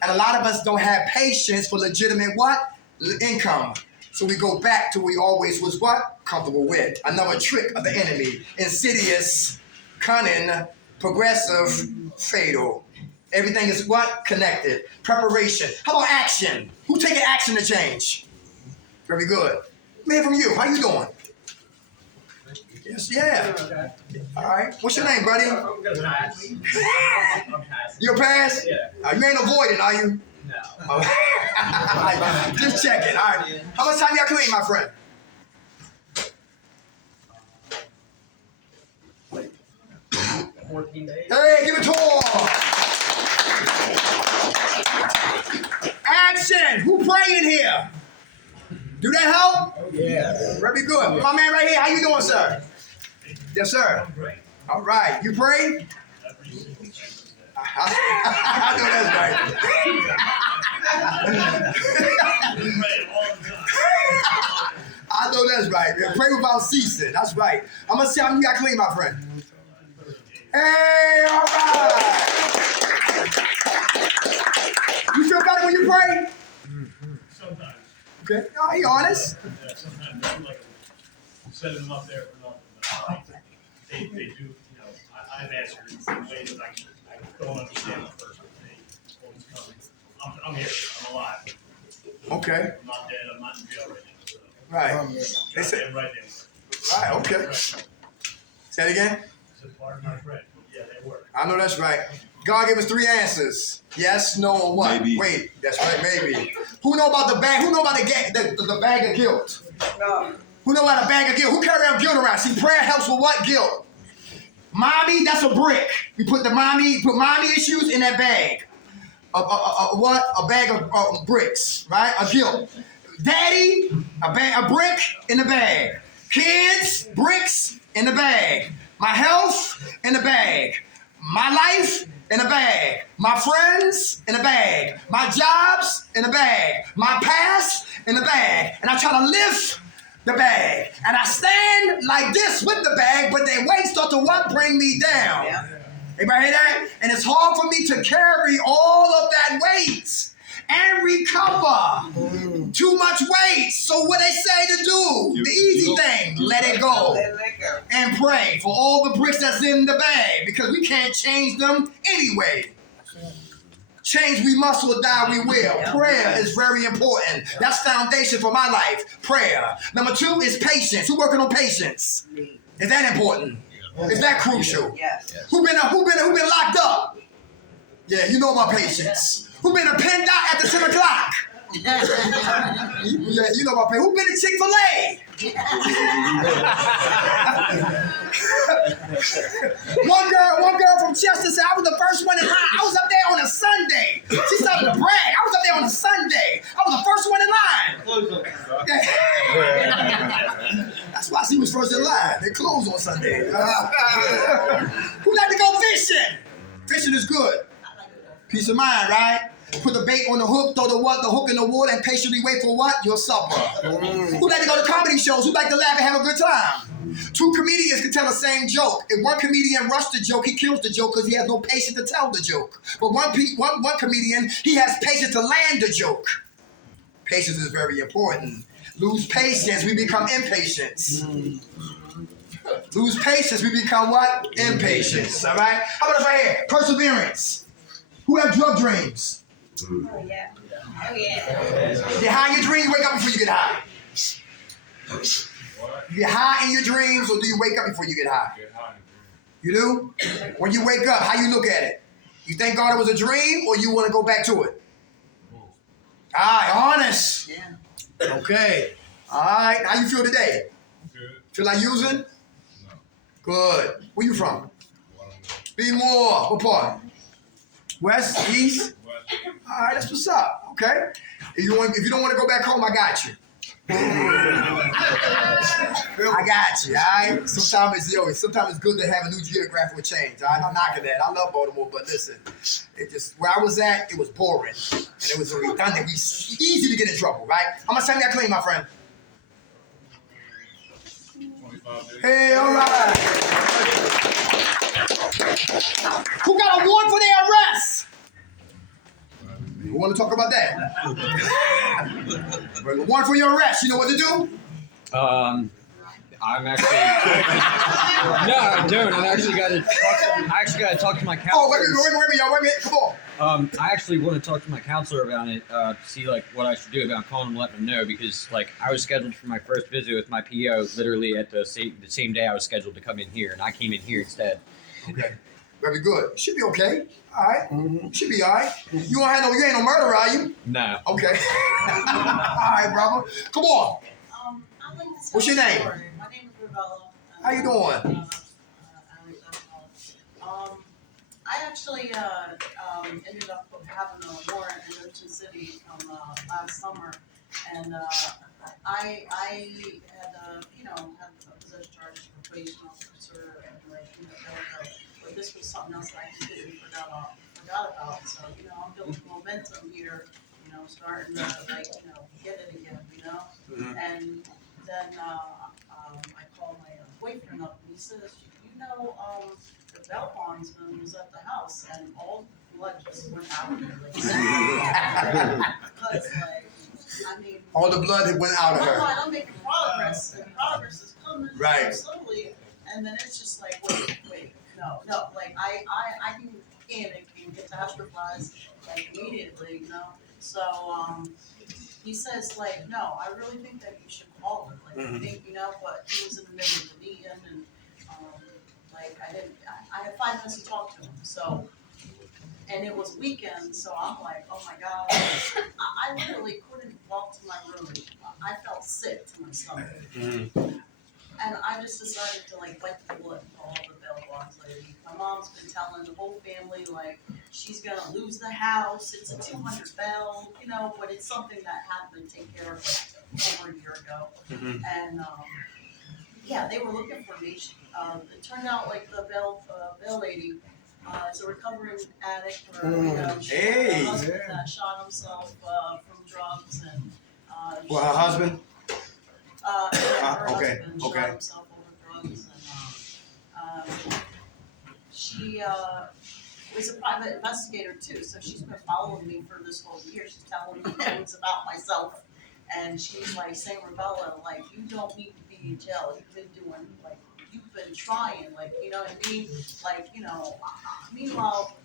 And a lot of us don't have patience for legitimate what? Income. So we go back to what we always was what? Comfortable with. Another trick of the enemy. Insidious, cunning, progressive, fatal. Everything is what? Connected. Preparation. How about action? Who taking action to change? Very good. Man from you. How you doing? Yes, yeah. All right. What's your name, buddy? I'm gonna pass. You're a pass? Yeah. You ain't avoiding, are you? No. Just checking. All right. How much time you got clean, my friend? 14 days. Hey, give it to him. Action. Who praying here? Do that help? Yeah. Very good. My man right here, how you doing, sir? Yes, sir. All right. You pray? I know that's right. I know that's right. Pray without ceasing. That's right. I'm going to see how you got clean, my friend. Hey, all right. You feel better when you pray? Sometimes. Okay. Oh, he honest. Yeah, sometimes I feel like I'm setting them up there for nothing. But they do, you know, I've answered in ways that I don't understand at first, but they always come. I'm here. I'm alive. Okay. I'm not dead. I'm not in jail right now. So Right. They said, goddamn right they work. right, okay. Say it again. It's a part of my friend. Yeah, they work. I know that's right. God gave us 3 answers. Yes, no, or what? Maybe. Wait, that's right, maybe. Who know about the bag? Who know about the bag of guilt? No. Who know about a bag of guilt? Who carry around guilt around? See, prayer helps with what? Guilt. Mommy, that's a brick. We put mommy issues in that bag. What? A bag of bricks, right? A guilt. Daddy, a brick in the bag. Kids, bricks in the bag. My health in the bag. My life in a bag. My friends in a bag. My jobs in a bag. My past in a bag. And I try to lift the bag. And I stand like this with the bag, but their weight start to what? Bring me down. Yeah. Everybody hear that? And it's hard for me to carry all of that weight and recover. Too much weight. So what they say to do? The easy thing. Let it go. Let it go. And pray for all the bricks that's in the bag, because we can't change them anyway. Change we must or die we will. Prayer is very important. That's foundation for my life. Prayer. Number 2 is patience. Who working on patience? Is that important? Is that crucial? Yes. Who been locked up? Yeah, you know my patience. Who been a pinned out after 10 o'clock? Yeah, you know my patience. Who been to Chick-fil-A? One girl from Chester said I was the first one in line. I was up there on a Sunday. She started to brag. I was up there on a Sunday. I was the first one in line. That's why see who's first in line. They close on Sunday. Who like to go fishing? Fishing is good. Peace of mind, right? Put the bait on the hook, throw the hook in the water, and patiently wait for what? Your supper. Who like to go to comedy shows? Who like to laugh and have a good time? Two comedians can tell the same joke. If one comedian rushes the joke, he kills the joke because he has no patience to tell the joke. But one comedian, he has patience to land the joke. Patience is very important. Lose patience, we become impatient. Lose patience, we become what? Impatience. All right? How about this right here? Perseverance. Who have drug dreams? Oh yeah. Oh yeah. You high in your dreams, wake up before you get high. You get high in your dreams, or do you wake up before you get high? You do? When you wake up, how you look at it? You thank God it was a dream, or you want to go back to it? All right, honest. Yeah. Okay. All right. How you feel today? Good. Feel like using? No. Good. Where you from? Be more. What part? West? East? All right, that's what's up. Okay. If you don't want to go back home, I got you. I got you. All right. Sometimes it's good to have a new geographical change. All right, I'm knocking that. I love Baltimore, but listen, it just where I was at, it was boring and it was redundant. We easy to get in trouble, right? How much time you got clean, my friend? 25 days. Hey, all right. Who got a warrant for their arrest? We want to talk about that. A warrant for your arrest. You know what to do? I'm actually no, I don't. I actually got to talk to my counselor. Oh, wait a minute. Come on. I actually want to talk to my counselor about it. See like what I should do about calling him, letting him know because like I was scheduled for my first visit with my PO literally at the same day I was scheduled to come in here, and I came in here instead. Okay. Very good. Should be okay. All right. Should be all right. You ain't no murderer, are you? No. Okay. All right, brother. Come on. I'd like to tell What's your a name? story. My name is Ravella. How you doing? I actually ended up having a warrant in Ocean City from last summer, and I had had a possession charge for probation officer and but this was something else that I completely forgot about. So I'm building momentum here. Starting to get it again. And then I called my boyfriend up and he says, the bail bondsman was at the house and all the blood just went out of her. Because all the blood that went out of her. I'm making progress and progress is coming Right. slowly. And then it's just like, wait, no. Like I can panic and catastrophize like immediately, So he says like, no, I really think that you should call her. Like I think, but he was in the middle of the meeting and I had 5 minutes to talk to him. So and it was weekend, so I'm like, oh my God. I literally couldn't walk to my room. I felt sick to my stomach. And I just decided to bite the bullet and call the bail bonds lady. My mom's been telling the whole family she's gonna lose the house. It's a 200 bail, but it's something that had been taken care of over a year ago. And they were looking for me. It turned out the bail lady is a recovering addict, or she had a husband that shot himself from drugs, and Well, her husband? her okay, husband okay. shot himself over drugs, and she is a private investigator too, so she's been following me for this whole year. She's telling me things about myself, and she's saying, Ravella, you don't need to be in jail. You've been doing you've been trying, you know what I mean? Meanwhile,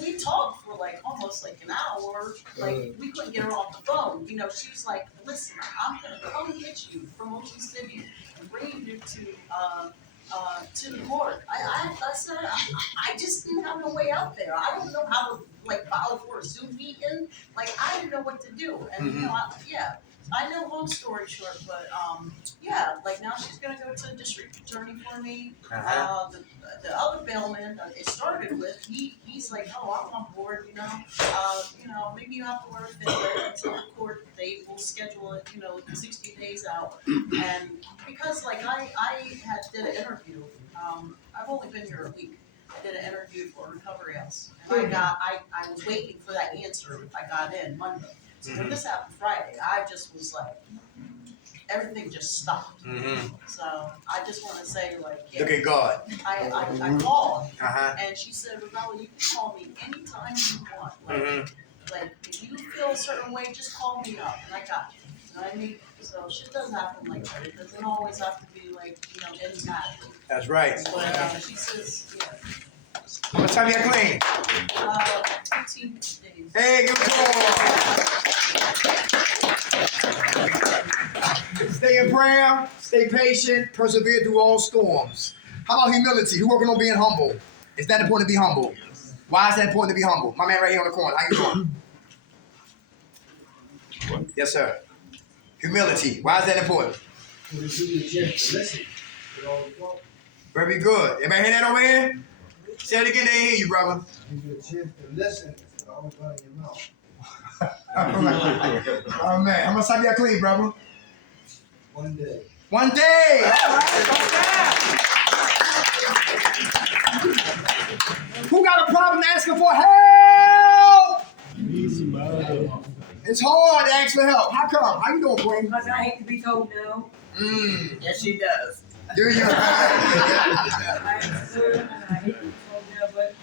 we talked for almost an hour. We couldn't get her off the phone. She was like, listen, I'm gonna come get you from Ocean City and bring you to the court. I said, I just didn't have no way out there. I don't know how to file for a Zoom meeting. I didn't know what to do. And I know, long story short, but now she's gonna go to the district attorney for me. The other bailman it started with, he's like, oh, I'm on board, maybe you have to wear a fiddler until the court date. We'll schedule it, 60 days out. And because because like I did an interview. I've only been here a week. I did an interview for Recovery House, and I was waiting for that answer if I got in Monday. So when this happened Friday, I just was like, everything just stopped. So I just want to say, like, yeah, Look at God. I called, Uh-huh. and she said, Rebella, you can call me anytime you want. Like if you feel a certain way, just call me up, and I got you. You know what I mean? So shit does happen like that. It doesn't always have to be like, getting mad. That's right. But she says, yeah. How much time you got clean? 15 days. Hey, good job. Stay in prayer, stay patient, persevere through all storms. How about humility? Who working on being humble? Is that important to be humble? Why is that important to be humble? My man right here on the corner. How you doing? Yes, sir. Humility. Why is that important? Very good. Everybody hear that over here? Say it again, they ain't hear you, brother. You get a chance to listen instead of always running your mouth. Oh, man. How much time you got clean, brother? 1 day. 1 day. All right. Who got a problem asking for help? It's hard to ask for help. How come? How you doing, Queen? Because I hate to be told no. Yes, she does. Do you? I hate to be told no, but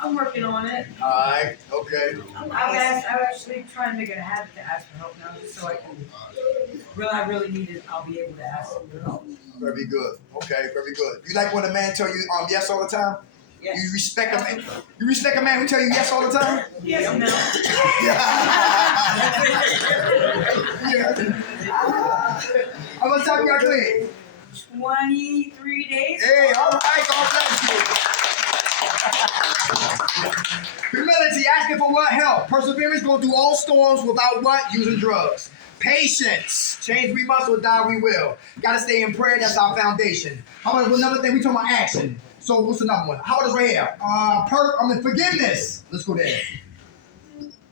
I'm working on it. All right. Okay. I'm actually trying to make it a habit to ask for help now, just so I can. I really need it. I'll be able to ask for help. Very good. Okay. Very good. You like when a man tell you yes all the time? Yes. You respect a man. You respect a man who tell you yes all the time? Yes, no. How much time you got clean? 23 days. Hey, all right. God bless you. Humility, asking for what? Help. Perseverance, going through all storms without what? Using drugs. Patience. Change we must or die we will. Gotta stay in prayer. That's our foundation. How about another thing? We talking about action. So what's another one? How about this right here? Forgiveness. Let's go there.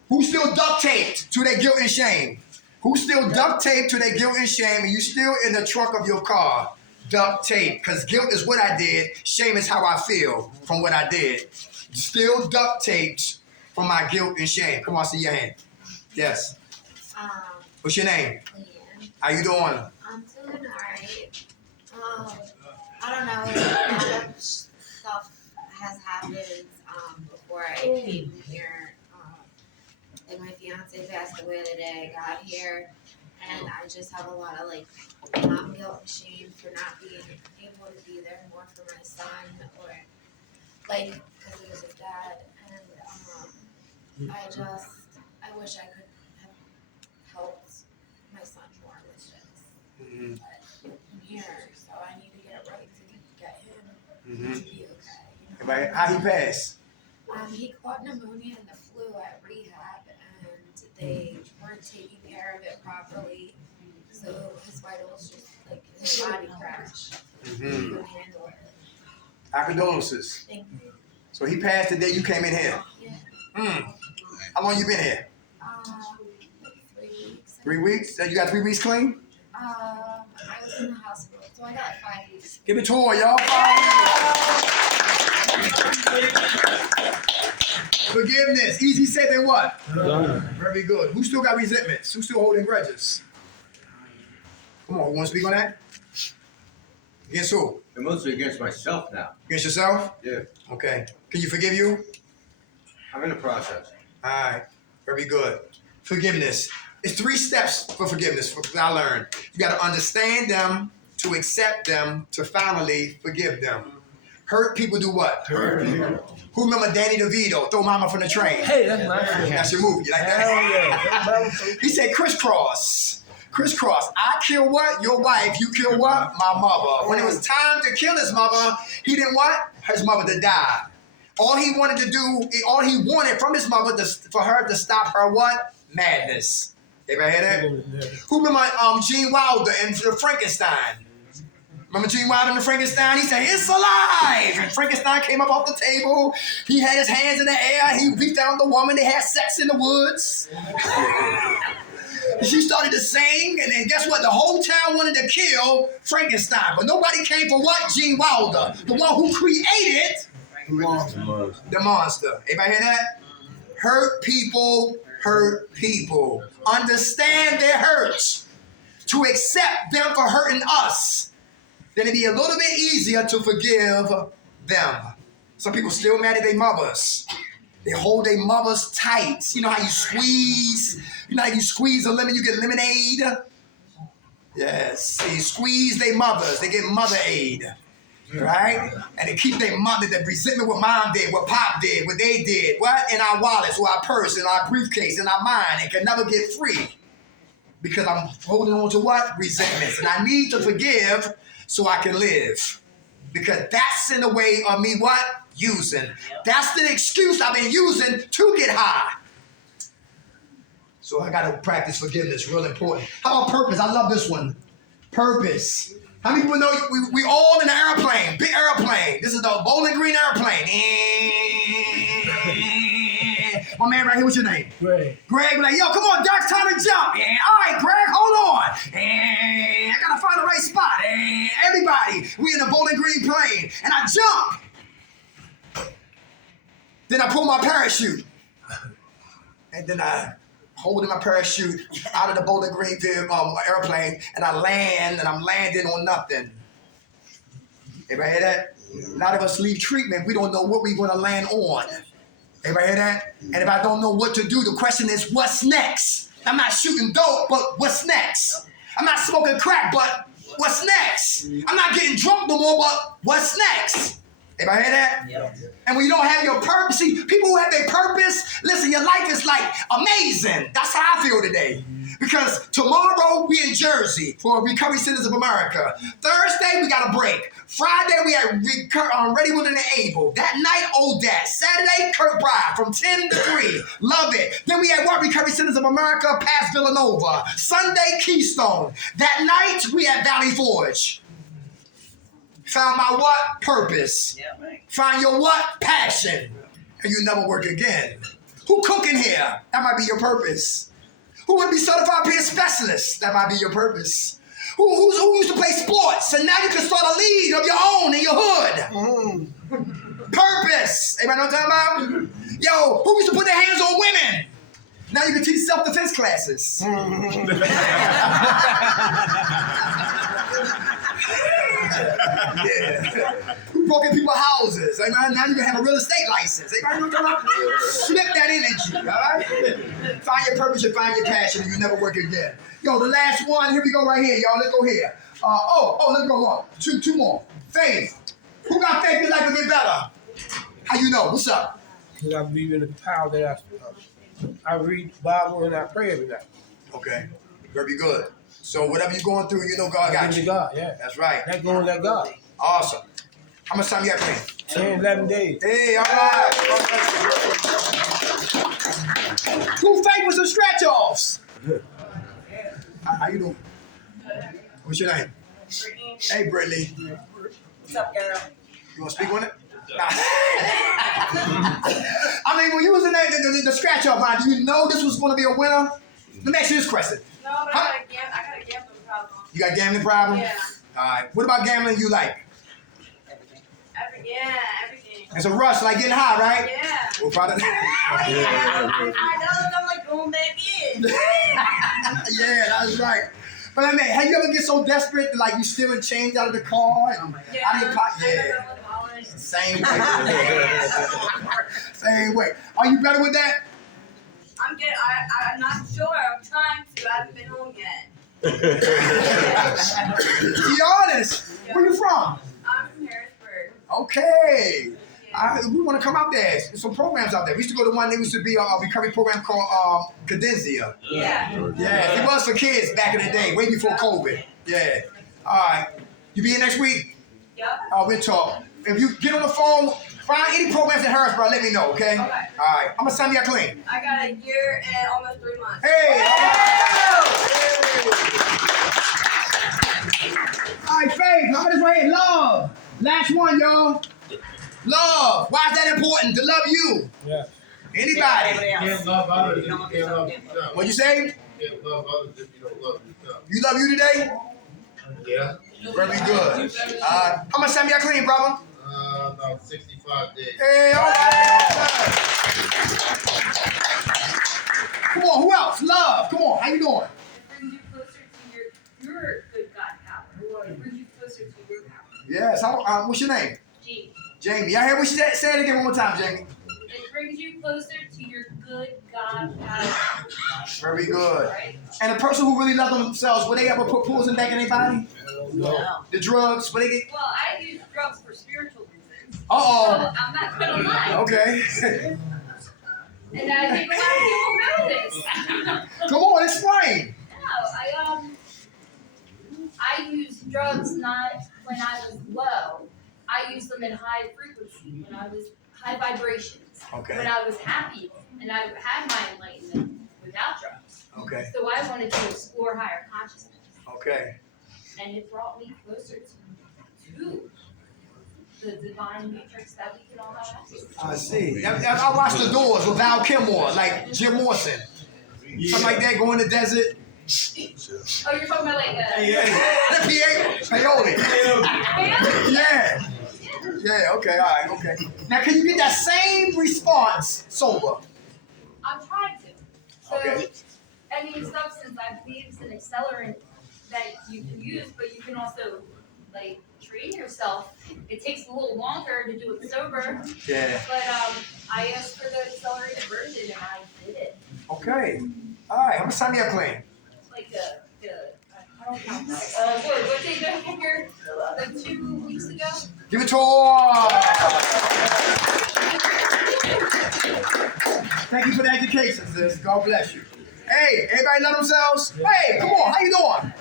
Who's still duct taped to their guilt and shame? Who's still duct taped to their guilt and shame, and you still in the trunk of your car? Duct tape. Because guilt is what I did. Shame is how I feel from what I did. Still duct taped from my guilt and shame. Come on, see your hand. Yes. What's your name? Leanne. How you doing? I'm doing alright. I don't know, a lot of stuff has happened before I came here. Like my fiance passed away the day I got here, and I just have a lot of guilt and shame for not being able to be there more for my son, or because he was his dad, and I wish I could have helped my son more with this. But I'm here, so I need to get it right to get him to be okay. Right. How he passed? He caught pneumonia and the flu at rehab, and they weren't taking care of it properly. So his vitals just his body crashed. He couldn't handle it. Our condolences. Thank you. So he passed the day you came in here. Yeah. How long you been here? 3 weeks. 3 weeks? You got 3 weeks clean? I was in the hospital, so I got 5 weeks. Give it to her, y'all. Forgiveness. Easy said than what? Very good. Who still got resentments? Who still holding grudges? Come on, you want to speak on that? Against who? I'm mostly against myself now. Against yourself? Yeah. Okay. Can you forgive you? I'm in the process. All right. Very good. Forgiveness. It's 3 steps for forgiveness, I learned. You got to understand them, to accept them, to finally forgive them. Hurt people do what? Hurt people. Who remember Danny DeVito, Throw Mama from the Train? Hey, that's my That's your movie. You like that? Hell yeah. He said crisscross. Crisscross. I kill what? Your wife. You kill what? My mother. When it was time to kill his mother, he didn't what? His mother to die. All he wanted to do, all he wanted from his mother for her to stop her what? Madness. Ever hear that? Who remember Gene Wilder and the Frankenstein? Remember Gene Wilder and the Frankenstein? He said, it's alive! And Frankenstein came up off the table. He had his hands in the air. He reached down the woman. They had sex in the woods. She started to sing, and then guess what? The whole town wanted to kill Frankenstein, but nobody came for what? Gene Wilder, the one who created the monster. Everybody hear that? Hurt people hurt people. Understand their hurts. To accept them for hurting us, then it'd be a little bit easier to forgive them. Some people still mad at their mothers. They hold their mothers tight. You know how you squeeze? You know how you squeeze a lemon, you get lemonade? Yes. They squeeze their mothers, they get mother aid. Right? And they keep their mother, that resentment what mom did, what pop did, what they did, what? In our wallets, or our purse, in our briefcase, in our mind, and can never get free. Because I'm holding on to what? Resentments. And I need to forgive so I can live. Because that's in the way of me what? Using. That's the excuse I've been using to get high. So I got to practice forgiveness. Real important. How about purpose? I love this one. Purpose. How many people know we all in an airplane? Big airplane. This is the Bowling Green airplane. My man right here, what's your name? Greg. Greg, like, yo, come on, Doc, time to jump. And all right, Greg, hold on. And I gotta find the right spot. And everybody, we in a Bowling Green plane. And I jump. Then I pull my parachute. And then I holding my parachute out of the Bowling Green airplane, and I land, and I'm landing on nothing. Everybody hear that? A lot of us leave treatment, we don't know what we're gonna land on. Everybody hear that? And if I don't know what to do, the question is, what's next? I'm not shooting dope, but what's next? I'm not smoking crack, but what's next? I'm not getting drunk no more, but what's next? Everybody hear that? Yep. And when you don't have your purpose, see, people who have their purpose, listen, your life is like amazing. That's how I feel today. Because tomorrow we in Jersey for Recovery Centers of America. Thursday we got a break. Friday we at Ready, Willing, and Able. That night, ODAT. Saturday, Kurt Bride from 10 to 3. Love it. Then we at what? Recovery Centers of America past Villanova. Sunday, Keystone. That night we at Valley Forge. Found my what? Purpose. Yeah, right. Find your what? Passion. And you never work again. Who cooking here? That might be your purpose. Who would be certified peer specialist? That might be your purpose. Who used to play sports and now you can start a league of your own in your hood? Purpose. Anybody know what I'm talking about? Yo, who used to put their hands on women? Now you can teach self-defense classes. Yeah. Who broke in people's houses? Now you can have a real estate license. Anybody know what I'm talking about? Flip that energy, all right? Find your purpose and find your passion and you never work again. Yo, the last one, here we go right here, y'all. Let's go here. Let's go on. Two more. Faith. Who got faith in life will get better? How you know? What's up? Because I believe in the power that I read the Bible and I pray every night. Okay. Very good. So whatever you're going through, you know God got you. God, yeah. That's right. Let go and let God. Awesome. How much time you got playing? 10, 11 days. Hey, all right. Who fake with some scratch-offs? How you doing? What's your name? Brittany. Hey, Brittany. What's up, girl? You want to speak on it? Nah. I mean, when you was in the scratch-off line, do you know this was going to be a winner? Let me ask you this question. No, but I got a gambling problem. You got a gambling problem? Yeah. All right. What about gambling you like? Everything. It's a rush, like getting high, right? Yeah. Well, probably. $5, I'm like going back in. Yeah, that's right. But I mean, have you ever get so desperate that like you stealing change out of the car and out of your pocket? Yeah. Same way. Same way. Are you better with that? I'm not sure. I'm trying to. I haven't been home yet. Be honest. Yeah. Where you from? I'm from Harrisburg. Okay. Yeah. We want to come out there. There's some programs out there. We used to go to one that used to be a recovery program called Cadenzia. Yeah. Yeah, it was for kids back in the day, way before COVID. Yeah. All right. You be here next week? Yep. We'll talk. If you get on the phone, find any programs in Harrisburg, let me know, okay? Okay. All right. I'm going to sign you out clean. I got a year and almost 3 months. Hey! All right, Faith, how about this right here? Love. Last one, y'all. Love. Why is that important? To love you. Yeah. Anybody. Can't love others. What'd you say? can't love others if you don't love yourself. You love you today? Yeah. Very good. How much time y'all clean, brother? About 65 days. Hey, all right. Come on, who else? Love. Come on, how you doing? It brings you closer to your good God power. It brings you closer to your power. Yes. What's your name? Jamie. Jamie. I heard what she said. Say it again one more time, Jamie. It brings you closer to your good God power. Very good. Right? And a person who really loves themselves, will they ever put poison back in their body? No. The drugs, will they get? Well, I use drugs for spiritual reasons. Uh-oh. So I'm not gonna lie. Okay. And I think a lot of people know this. Come on, explain. No, I use drugs not when I was low. I used them in high frequency, when I was high vibrations. Okay. When I was happy and I had my enlightenment without drugs. Okay. So I wanted to explore higher consciousness. Okay. And it brought me closer to the divine matrix that we can all have access to. I see. I watched The Doors with Val Kilmer, like Jim Morrison. Something like that, go in the desert. Oh, you're talking about like Peyote. Yeah. Yeah, okay, all right, okay. Now, can you get that same response sober? I'm trying to. So, Okay. any substance, I believe, is an accelerant that you can use, but you can also, like, train yourself. It takes a little longer to do it sober. Yeah. But I asked for the accelerated version, and I did it. Okay. All right, how much time you have clean? Like I don't count that. What day did I get here? Like 2 weeks ago? Give it to all. Thank you for the education, sis. God bless you. Hey, everybody love themselves? Hey, come on, how you doing?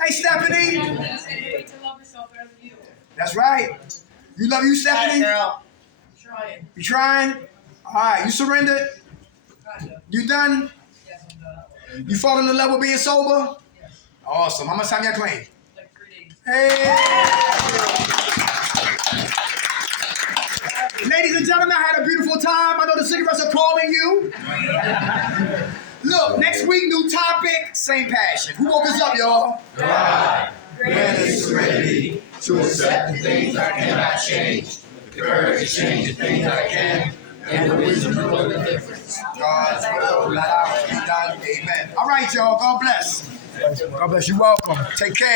Hey, Stephanie. That's right. You love you, Stephanie? Trying. You trying? All right, you surrendered? You done? Yes, I'm done. You falling in love with being sober? Yes. Awesome. How much time y'all clean? Like 3 days. Hey! Ladies and gentlemen, I had a beautiful time. I know the cigarettes are calling you. Look, next week, new topic, same passion. Who woke us up, y'all? God. Grant us serenity to accept the things I cannot change, the courage to change the things I can, and the wisdom to know the difference. God's will, let ours be done. Amen. All right, y'all. God bless. God bless you. Welcome. Take care.